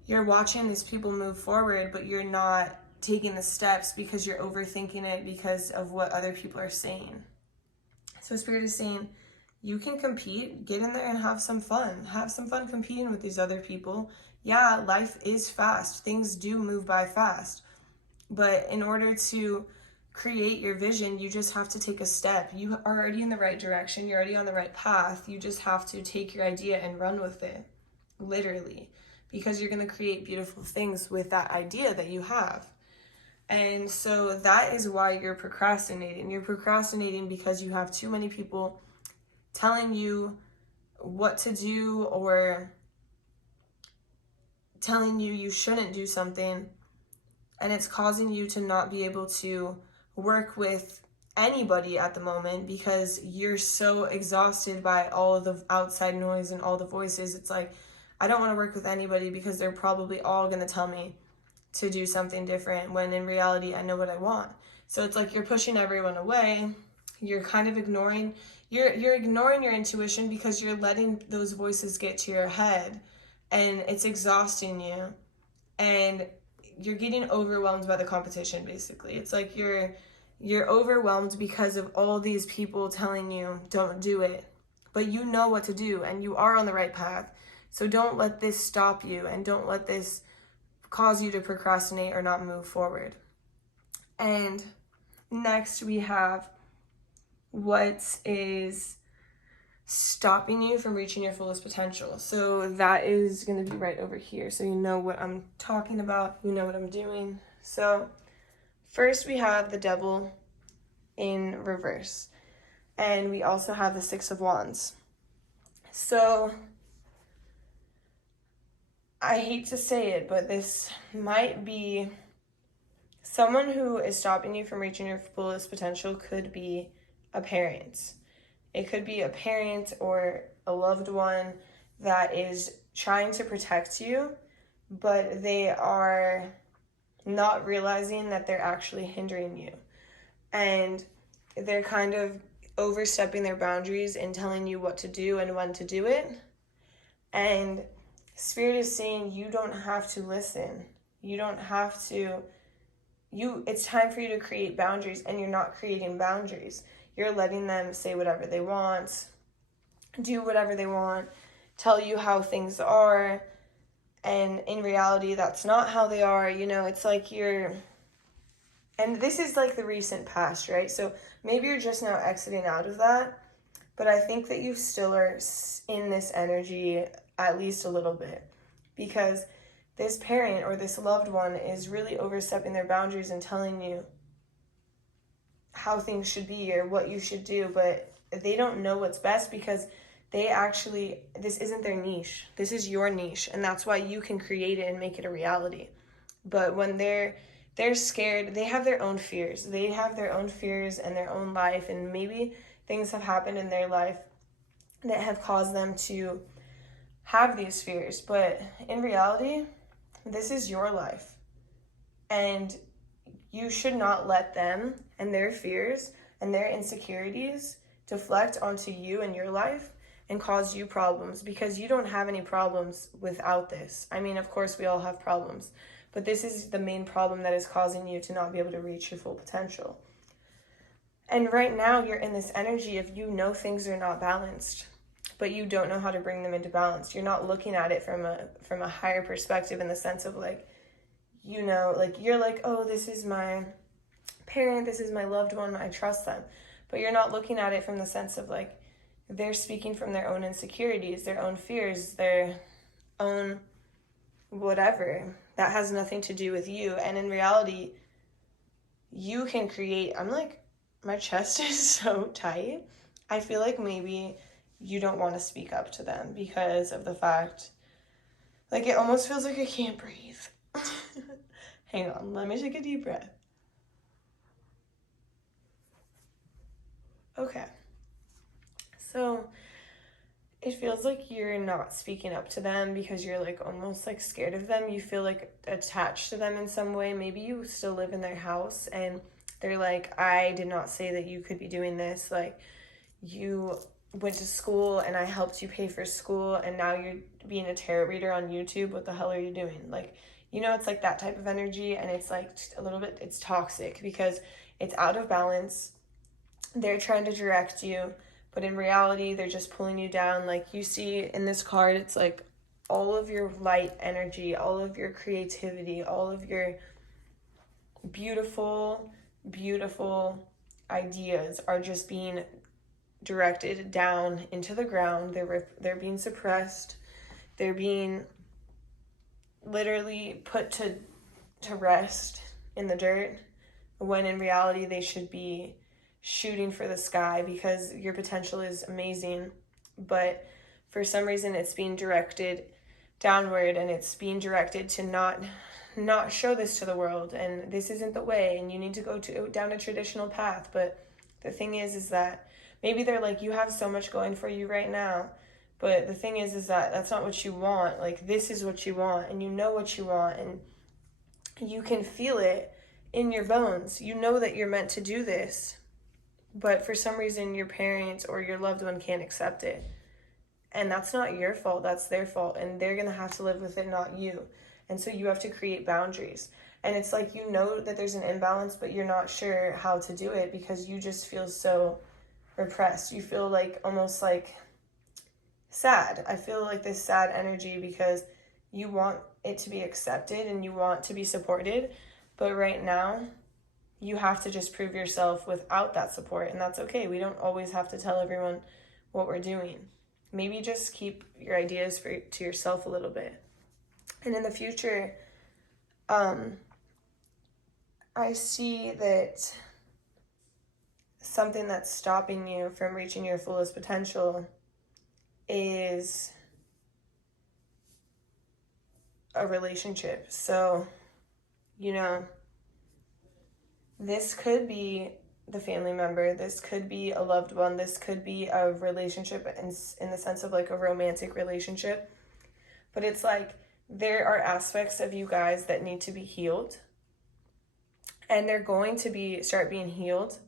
you're watching these people move forward, but you're not taking the steps because you're overthinking it because of what other people are saying. So Spirit is saying, you can compete, get in there and have some fun. Have some fun competing with these other people. Yeah, life is fast. Things do move by fast. But in order to create your vision, you just have to take a step. You are already in the right direction. You're already on the right path. You just have to take your idea and run with it, literally, because you're going to create beautiful things with that idea that you have. And so that is why you're procrastinating. You're procrastinating because you have too many people telling you what to do or telling you you shouldn't do something, and it's causing you to not be able to work with anybody at the moment because you're so exhausted by all of the outside noise and all the voices. It's like, I don't want to work with anybody because they're probably all going to tell me to do something different, when in reality I know what I want. So it's like you're pushing everyone away. You're kind of ignoring you're ignoring your intuition because you're letting those voices get to your head, and it's exhausting you, and you're getting overwhelmed by the competition. Basically, it's like you're overwhelmed because of all these people telling you don't do it, but you know what to do and you are on the right path. So don't let this stop you, and don't let this cause you to procrastinate or not move forward. And next we have what is stopping you from reaching your fullest potential. So that is going to be right over here. So you know what I'm talking about, you know what I'm doing. So first we have the Devil in reverse, and we also have the Six of Wands. So I hate to say it, but this might be someone who is stopping you from reaching your fullest potential. Could be a parent. It could be a parent or a loved one that is trying to protect you, but they are not realizing that they're actually hindering you. And they're kind of overstepping their boundaries and telling you what to do and when to do it. And Spirit is saying you don't have to listen. You don't have to. It's time for you to create boundaries, and you're not creating boundaries. You're letting them say whatever they want, do whatever they want, tell you how things are, and in reality, that's not how they are. It's like and this is like the recent past, right? So maybe you're just now exiting out of that, but I think that you still are in this energy at least a little bit, because this parent or this loved one is really overstepping their boundaries and telling you how things should be or what you should do, but they don't know what's best because this isn't their niche. This is your niche, and that's why you can create it and make it a reality. But when they're scared, they have their own fears. They have their own fears and their own life, and maybe things have happened in their life that have caused them to have these fears. But in reality, this is your life, and you should not let them and their fears and their insecurities deflect onto you and your life and cause you problems, because you don't have any problems without this. I mean, of course, we all have problems, but this is the main problem that is causing you to not be able to reach your full potential. And right now, you're in this energy of things are not balanced, but you don't know how to bring them into balance. You're not looking at it from a higher perspective, in the sense of you're like, oh, this is my parent, this is my loved one, I trust them. But you're not looking at it from the sense of they're speaking from their own insecurities, their own fears, their own whatever. That has nothing to do with you. And in reality, you can create. My chest is so tight. I feel like maybe you don't want to speak up to them because of the fact, it almost feels like I can't breathe. Hang on, let me take a deep breath. Okay. So it feels like you're not speaking up to them because you're almost scared of them. You feel attached to them in some way. Maybe you still live in their house and they're like, I did not say that you could be doing this. You went to school and I helped you pay for school, and now you're being a tarot reader on YouTube. What the hell are you doing? It's that type of energy, and it's a little bit, it's toxic because it's out of balance. They're trying to direct you, but in reality, they're just pulling you down. You see in this card, it's all of your light energy, all of your creativity, all of your beautiful, beautiful ideas are just being directed down into the ground. They're being suppressed. They're being literally put to rest, in the dirt, when in reality they should be shooting for the sky, because your potential is amazing, but for some reason it's being directed downward, and it's being directed to not show this to the world, and this isn't the way, and you need to go down a traditional path. But the thing is that maybe they're like, you have so much going for you right now, but the thing is that that's not what you want. Like, this is what you want, and you know what you want, and you can feel it in your bones. You know that you're meant to do this, but for some reason your parents or your loved one can't accept it. And that's not your fault, that's their fault, and they're gonna have to live with it, not you. And so you have to create boundaries. And it's like, you know that there's an imbalance, but you're not sure how to do it because you just feel so repressed. You feel like almost like sad. I feel like this sad energy because you want it to be accepted and you want to be supported, but right now you have to just prove yourself without that support, and that's okay. We don't always have to tell everyone what we're doing. Maybe just keep your ideas to yourself a little bit. And in the future, I see that something that's stopping you from reaching your fullest potential is a relationship. So, this could be the family member, this could be a loved one, this could be a relationship in the sense of like a romantic relationship. But it's like, there are aspects of you guys that need to be healed, and they're going to start being healed.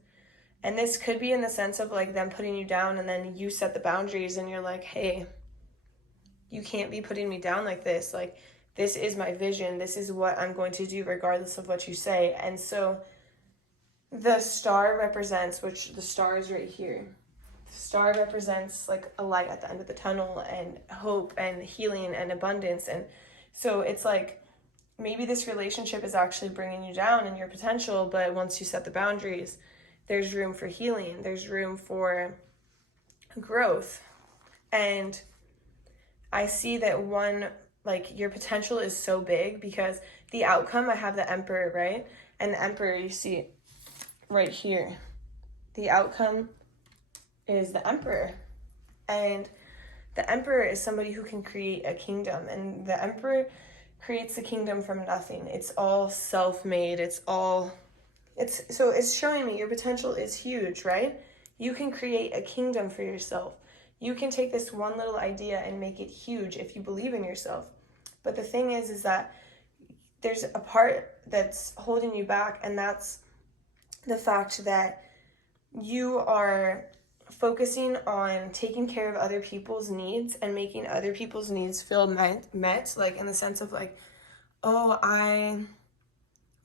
And this could be in the sense of like them putting you down, and then you set the boundaries and you're like, hey, you can't be putting me down like this. Like, this is my vision. This is what I'm going to do regardless of what you say. And so the star represents, which the star is right here. The star represents like a light at the end of the tunnel, and hope and healing and abundance. And so it's like, maybe this relationship is actually bringing you down in your potential, but once you set the boundaries, there's room for healing. There's room for growth. And I see that like, your potential is so big because the outcome, I have the Emperor, right? And the Emperor, you see right here, the outcome is the Emperor. And the Emperor is somebody who can create a kingdom, and the Emperor creates a kingdom from nothing. It's all self-made. So it's showing me your potential is huge, right? You can create a kingdom for yourself. You can take this one little idea and make it huge if you believe in yourself. But the thing is that there's a part that's holding you back, and that's the fact that you are focusing on taking care of other people's needs and making other people's needs feel met, like in the sense of like, oh, I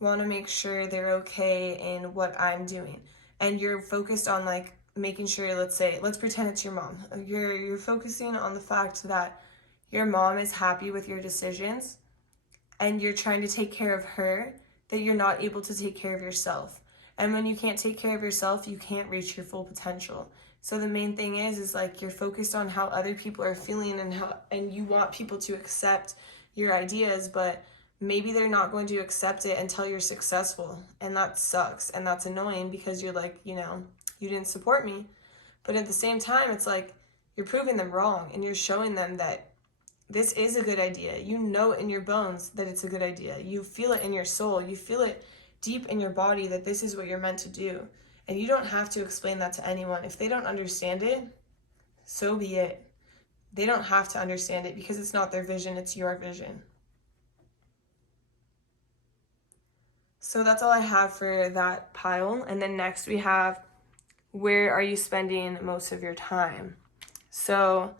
want to make sure they're okay in what I'm doing. And you're focused on like making sure, let's pretend it's your mom. You're focusing on the fact that your mom is happy with your decisions, and you're trying to take care of her, that you're not able to take care of yourself. And when you can't take care of yourself, you can't reach your full potential. So the main thing is like, you're focused on how other people are feeling, and you want people to accept your ideas, but maybe they're not going to accept it until you're successful. And that sucks. And that's annoying because you're like, you didn't support me. But at the same time, it's like, you're proving them wrong, and you're showing them that this is a good idea. You know in your bones that it's a good idea. You feel it in your soul. You feel it deep in your body that this is what you're meant to do. And you don't have to explain that to anyone. If they don't understand it, so be it. They don't have to understand it because it's not their vision, it's your vision. So that's all I have for that pile. And then next we have, where are you spending most of your time? So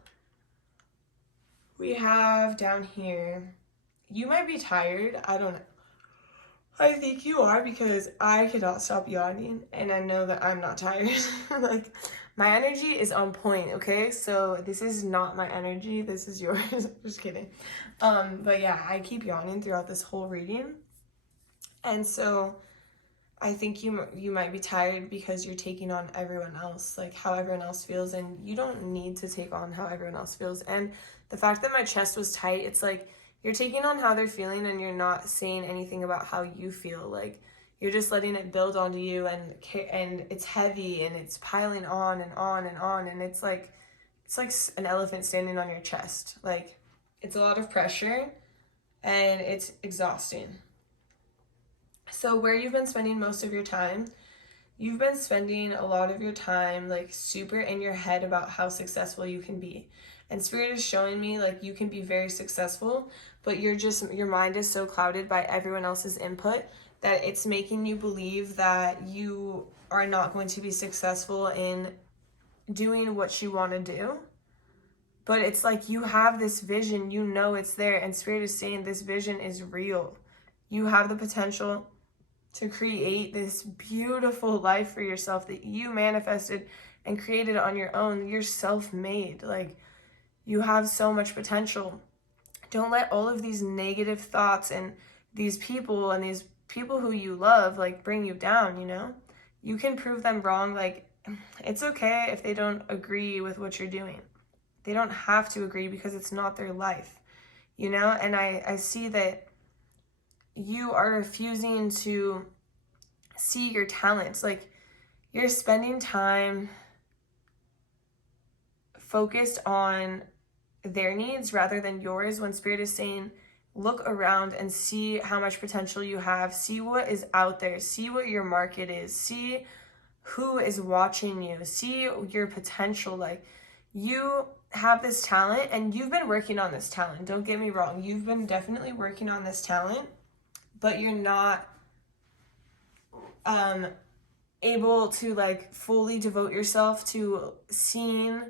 we have down here, you might be tired. I don't know. I think you are, because I cannot stop yawning, and I know that I'm not tired. Like, my energy is on point, okay? So this is not my energy. This is yours. Just kidding. But yeah, I keep yawning throughout this whole reading. And so I think you might be tired because you're taking on everyone else, like how everyone else feels, and you don't need to take on how everyone else feels. And the fact that my chest was tight, it's like, you're taking on how they're feeling and you're not saying anything about how you feel. Like, you're just letting it build onto you, and it's heavy and it's piling on and on and on, and it's like an elephant standing on your chest. Like, it's a lot of pressure and it's exhausting. So where you've been spending most of your time, you've been spending a lot of your time like super in your head about how successful you can be. And Spirit is showing me like you can be very successful, but your mind is so clouded by everyone else's input that it's making you believe that you are not going to be successful in doing what you want to do. But it's like you have this vision, you know it's there, and Spirit is saying this vision is real. You have the potential to create this beautiful life for yourself that you manifested and created on your own. You're self-made. Like, you have so much potential. Don't let all of these negative thoughts and these people who you love like bring you down, you know? You can prove them wrong. Like, it's okay if they don't agree with what you're doing. They don't have to agree because it's not their life, you know? And I see that you are refusing to see your talents. Like, you're spending time focused on their needs rather than yours, when Spirit is saying, look around and see how much potential you have. See what is out there. See what your market is. See who is watching you. See your potential. Like, you have this talent and you've been working on this talent. Don't get me wrong. You've been definitely working on this talent, but you're not able to like fully devote yourself to seeing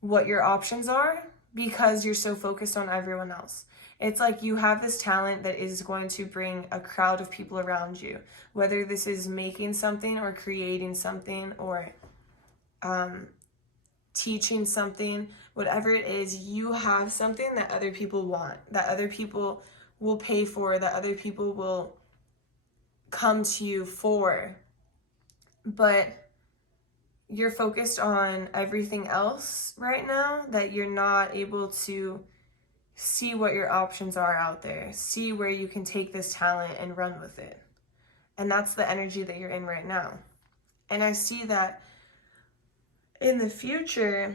what your options are because you're so focused on everyone else. It's like you have this talent that is going to bring a crowd of people around you, whether this is making something or creating something or teaching something, whatever it is. You have something that other people want, that other people will pay for, that other people will come to you for, but you're focused on everything else right now, that you're not able to see what your options are out there, see where you can take this talent and run with it. And that's the energy that you're in right now. And I see that in the future,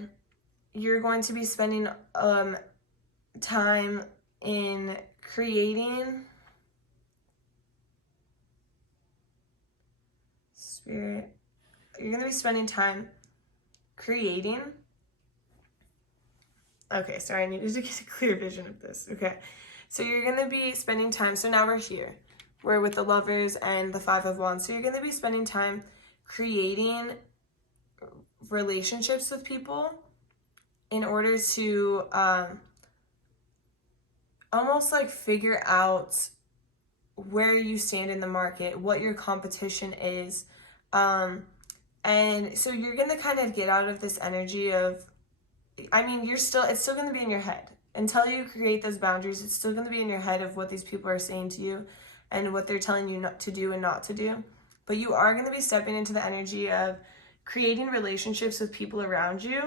you're going to be spending time in creating. Spirit, you're going to be spending time creating. Okay, sorry, I needed to get a clear vision of this. Okay, so you're going to be spending time, so now we're here. We're with the Lovers and the Five of Wands. So you're going to be spending time creating relationships with people in order to almost like figure out where you stand in the market, what your competition is. And so you're going to kind of get out of this energy of, it's still going to be in your head. Until you create those boundaries, it's still going to be in your head of what these people are saying to you and what they're telling you not to do and not to do. But you are going to be stepping into the energy of creating relationships with people around you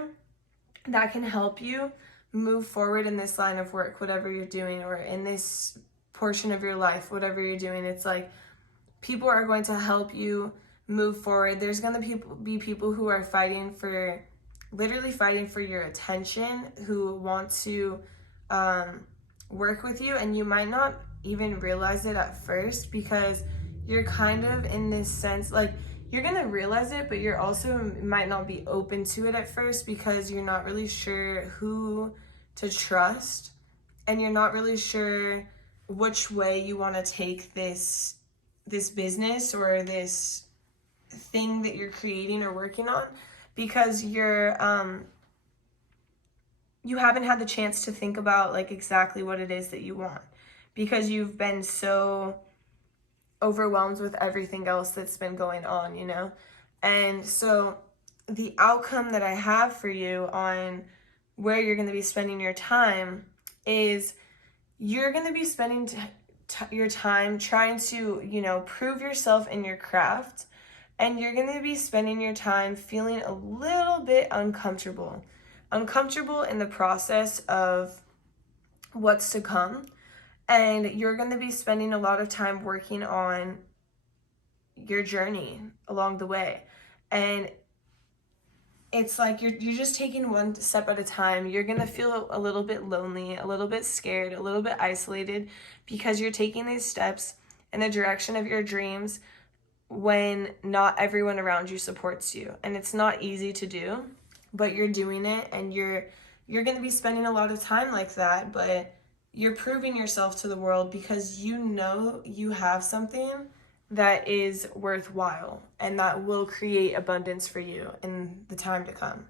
that can help you move forward in this line of work, whatever you're doing, or in this portion of your life, whatever you're doing. It's like people are going to help you move forward. There's going to be people who are literally fighting for your attention, who want to work with you, and you might not even realize it at first because you're kind of in this sense, like, you're going to realize it, but you're also might not be open to it at first because you're not really sure who to trust, and you're not really sure which way you want to take this business or this thing that you're creating or working on, because you haven't had the chance to think about like exactly what it is that you want, because you've been so overwhelmed with everything else that's been going on, you know? And so the outcome that I have for you on where you're going to be spending your time is you're going to be spending your time trying to, prove yourself in your craft, and you're going to be spending your time feeling a little bit uncomfortable in the process of what's to come. And you're going to be spending a lot of time working on your journey along the way. And it's like you're just taking one step at a time. You're going to feel a little bit lonely, a little bit scared, a little bit isolated, because you're taking these steps in the direction of your dreams when not everyone around you supports you. And it's not easy to do, but you're doing it, and you're going to be spending a lot of time like that, but you're proving yourself to the world because you know you have something that is worthwhile and that will create abundance for you in the time to come.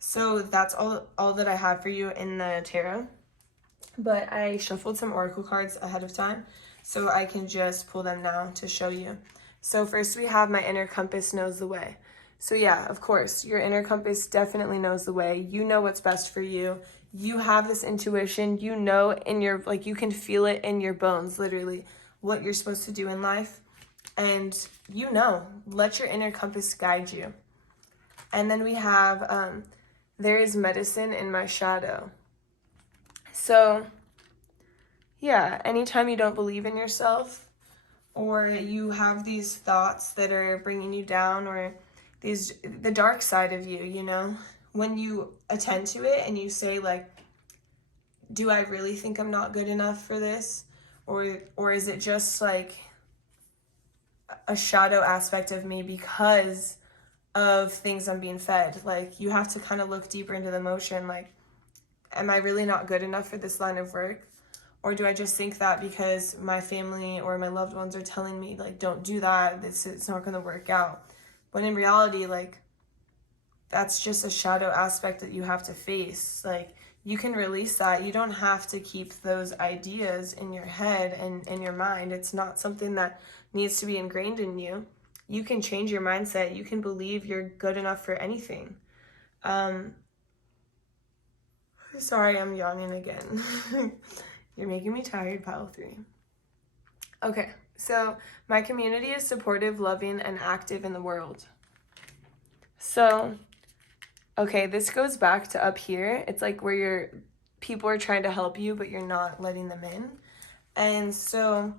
So that's all that I have for you in the tarot. But I shuffled some oracle cards ahead of time, so I can just pull them now to show you. So first we have my inner compass knows the way. So yeah, of course, your inner compass definitely knows the way. You know what's best for you. You have this intuition. You know in your, like, you can feel it in your bones, literally, what you're supposed to do in life. And you know, let your inner compass guide you. And then we have, there is medicine in my shadow. So yeah, anytime you don't believe in yourself, or you have these thoughts that are bringing you down, or the dark side of you, you know, when you attend to it and you say, like, do I really think I'm not good enough for this? Or is it just like a shadow aspect of me because of things I'm being fed? Like, you have to kind of look deeper into the emotion. Like, am I really not good enough for this line of work? Or do I just think that because my family or my loved ones are telling me, like, don't do that, it's not going to work out? When in reality, like, that's just a shadow aspect that you have to face. Like, you can release that. You don't have to keep those ideas in your head and in your mind. It's not something that needs to be ingrained in you. You can change your mindset. You can believe you're good enough for anything. Sorry, I'm yawning again. You're making me tired, pile 3. Okay, so my community is supportive, loving, and active in the world. So, okay, this goes back to up here. It's like where people are trying to help you, but you're not letting them in. And so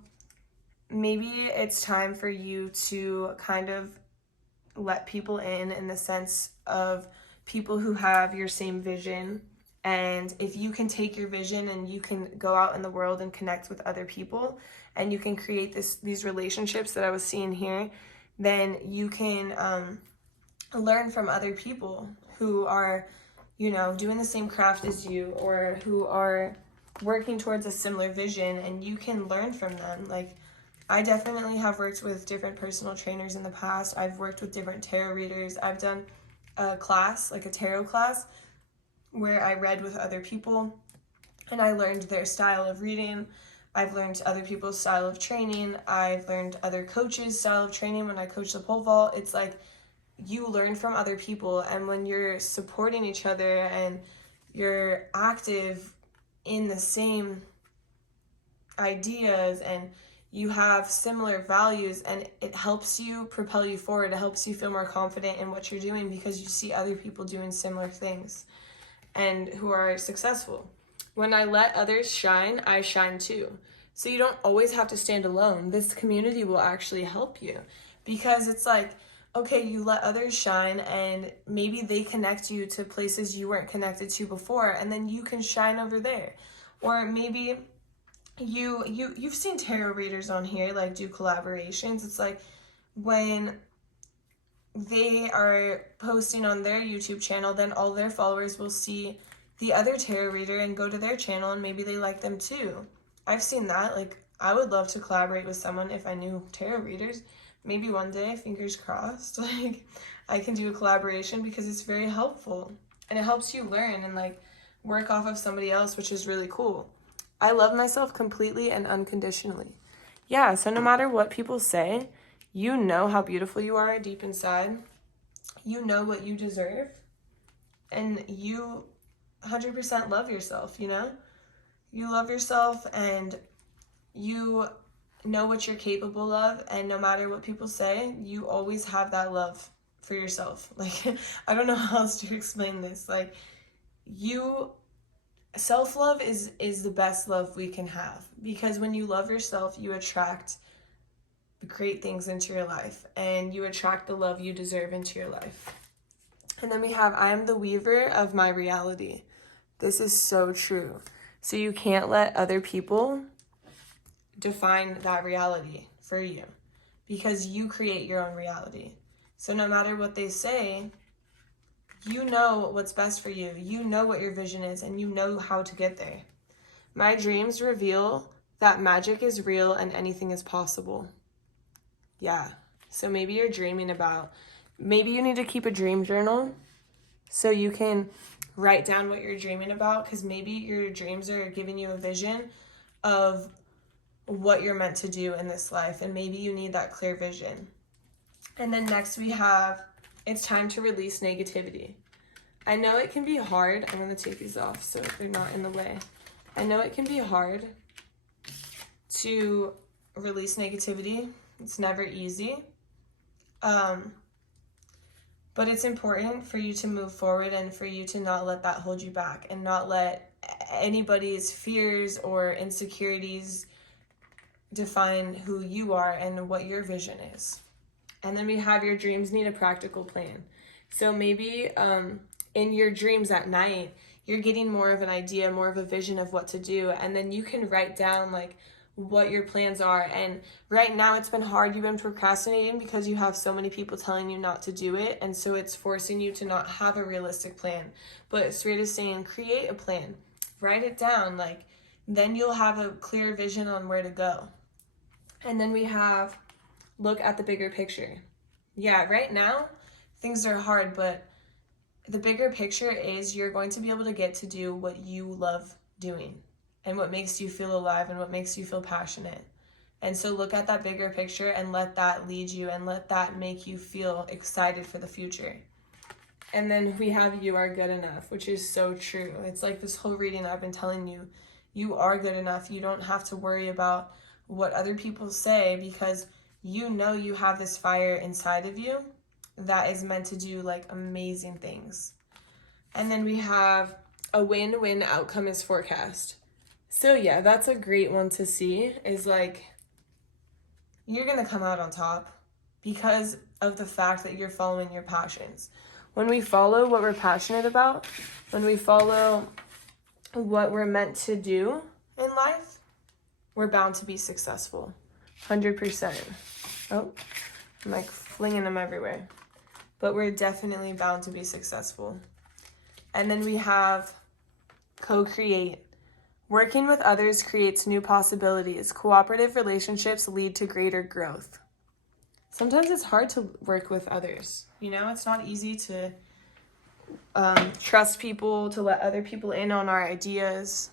maybe it's time for you to kind of let people in the sense of people who have your same vision. And if you can take your vision and you can go out in the world and connect with other people, and you can create these relationships that I was seeing here, then you can learn from other people who are, you know, doing the same craft as you, or who are working towards a similar vision, and you can learn from them. Like, I definitely have worked with different personal trainers in the past. I've worked with different tarot readers. I've done a class, like a tarot class, where I read with other people and I learned their style of reading. I've learned other people's style of training. I've learned other coaches' style of training when I coach the pole vault. It's like you learn from other people, and when you're supporting each other and you're active in the same ideas and you have similar values, and it helps you propel you forward. It helps you feel more confident in what you're doing because you see other people doing similar things and who are successful. When I let others shine, I shine too. So you don't always have to stand alone. This community will actually help you, because it's like, okay, you let others shine and maybe they connect you to places you weren't connected to before, and then you can shine over there. Or maybe you've seen tarot readers on here like do collaborations. It's like when they are posting on their YouTube channel, then all their followers will see the other tarot reader and go to their channel, and maybe they like them too. I've seen that. Like, I would love to collaborate with someone if I knew tarot readers. Maybe one day, fingers crossed, like, I can do a collaboration, because it's very helpful and it helps you learn and like work off of somebody else, which is really cool. I love myself completely and unconditionally. Yeah, so no matter what people say, you know how beautiful you are deep inside. You know what you deserve, and you 100% love yourself, you know? You love yourself, and you know what you're capable of, and no matter what people say, you always have that love for yourself. Like, I don't know how else to explain this. Like, you self-love is the best love we can have, because when you love yourself, you attract great things into your life, and you attract the love you deserve into your life. And then we have, I am the weaver of my reality. This is so true. So you can't let other people define that reality for you, because you create your own reality. So no matter what they say, you know what's best for you. You know what your vision is, and you know how to get there. My dreams reveal that magic is real and anything is possible. Yeah. So maybe you're dreaming about, maybe you need to keep a dream journal so you can write down what you're dreaming about, because maybe your dreams are giving you a vision of what you're meant to do in this life, and maybe you need that clear vision. And then next we have, it's time to release negativity. I know it can be hard. I'm going to take these off so they're not in the way. I know it can be hard to release negativity. It's never easy. But it's important for you to move forward, and for you to not let that hold you back, and not let anybody's fears or insecurities define who you are and what your vision is. And then we have, your dreams need a practical plan. So maybe in your dreams at night, you're getting more of an idea, more of a vision of what to do, and then you can write down like what your plans are. And right now it's been hard. You've been procrastinating because you have so many people telling you not to do it, and so it's forcing you to not have a realistic plan. But Spirit is saying, create a plan, write it down, like then you'll have a clear vision on where to go. And then we have, look at the bigger picture. Yeah, right now things are hard, but the bigger picture is you're going to be able to get to do what you love doing, and what makes you feel alive, and what makes you feel passionate. And so look at that bigger picture and let that lead you, and let that make you feel excited for the future. And then we have, you are good enough, which is so true. It's like this whole reading I've been telling you, you are good enough. You don't have to worry about what other people say, because you know you have this fire inside of you that is meant to do like amazing things. And then we have, a win-win outcome is forecast. So yeah, that's a great one to see, is like, you're gonna come out on top because of the fact that you're following your passions. When we follow what we're passionate about, when we follow what we're meant to do in life, we're bound to be successful. 100%. Oh, I'm like flinging them everywhere. But we're definitely bound to be successful. And then we have co-create. Working with others creates new possibilities. Cooperative relationships lead to greater growth. Sometimes it's hard to work with others. You know, it's not easy to trust people, to let other people in on our ideas.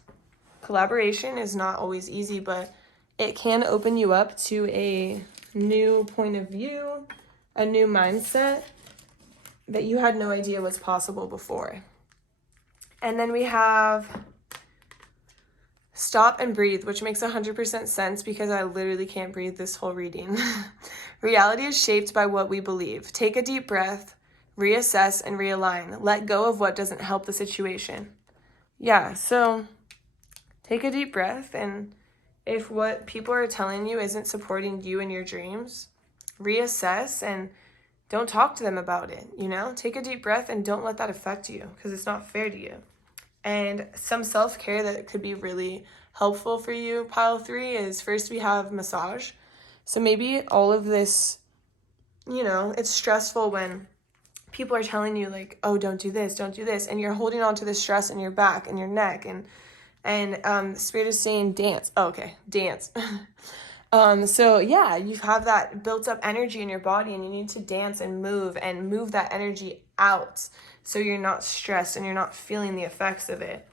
Collaboration is not always easy, but it can open you up to a new point of view, a new mindset that you had no idea was possible before. And then we have stop and breathe, which makes 100% sense because I literally can't breathe this whole reading. Reality is shaped by what we believe. Take a deep breath, reassess, and realign. Let go of what doesn't help the situation. Yeah, so take a deep breath, and if what people are telling you isn't supporting you and your dreams, reassess and don't talk to them about it, you know? Take a deep breath and don't let that affect you, because it's not fair to you. And some self-care that could be really helpful for you, pile 3, is first we have massage. So maybe all of this, you know, it's stressful when people are telling you like, oh, don't do this, and you're holding on to the stress in your back and your neck, and Spirit is saying dance. Oh, okay, dance. So yeah, you have that built up energy in your body, and you need to dance and move that energy out, so you're not stressed and you're not feeling the effects of it.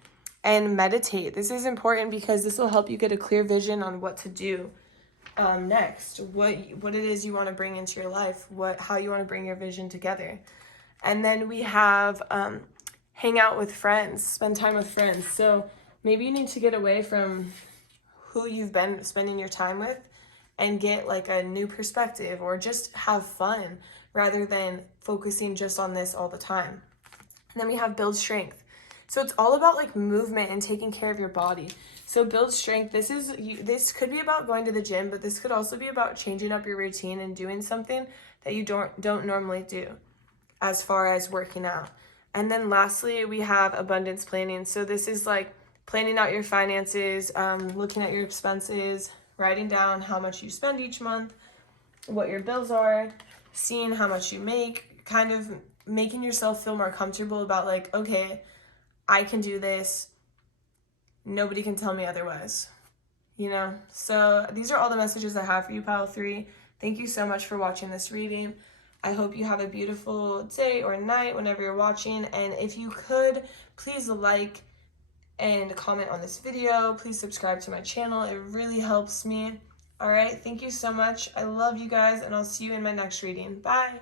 And meditate. This is important because this will help you get a clear vision on what to do next, what it is you want to bring into your life, how you want to bring your vision together. And then we have hang out with friends, spend time with friends. So maybe you need to get away from who you've been spending your time with and get like a new perspective, or just have fun rather than focusing just on this all the time. And then we have build strength. So it's all about like movement and taking care of your body. So build strength. This could be about going to the gym, but this could also be about changing up your routine and doing something that you don't normally do, as far as working out. And then lastly, we have abundance planning. So this is like planning out your finances, looking at your expenses, writing down how much you spend each month, what your bills are, seeing how much you make, kind of making yourself feel more comfortable about like, okay, I can do this. Nobody can tell me otherwise, you know? So these are all the messages I have for you, Pile 3. Thank you so much for watching this reading. I hope you have a beautiful day or night whenever you're watching. And if you could, please like and comment on this video. Please subscribe to my channel. It really helps me. All right. Thank you so much. I love you guys, and I'll see you in my next reading. Bye.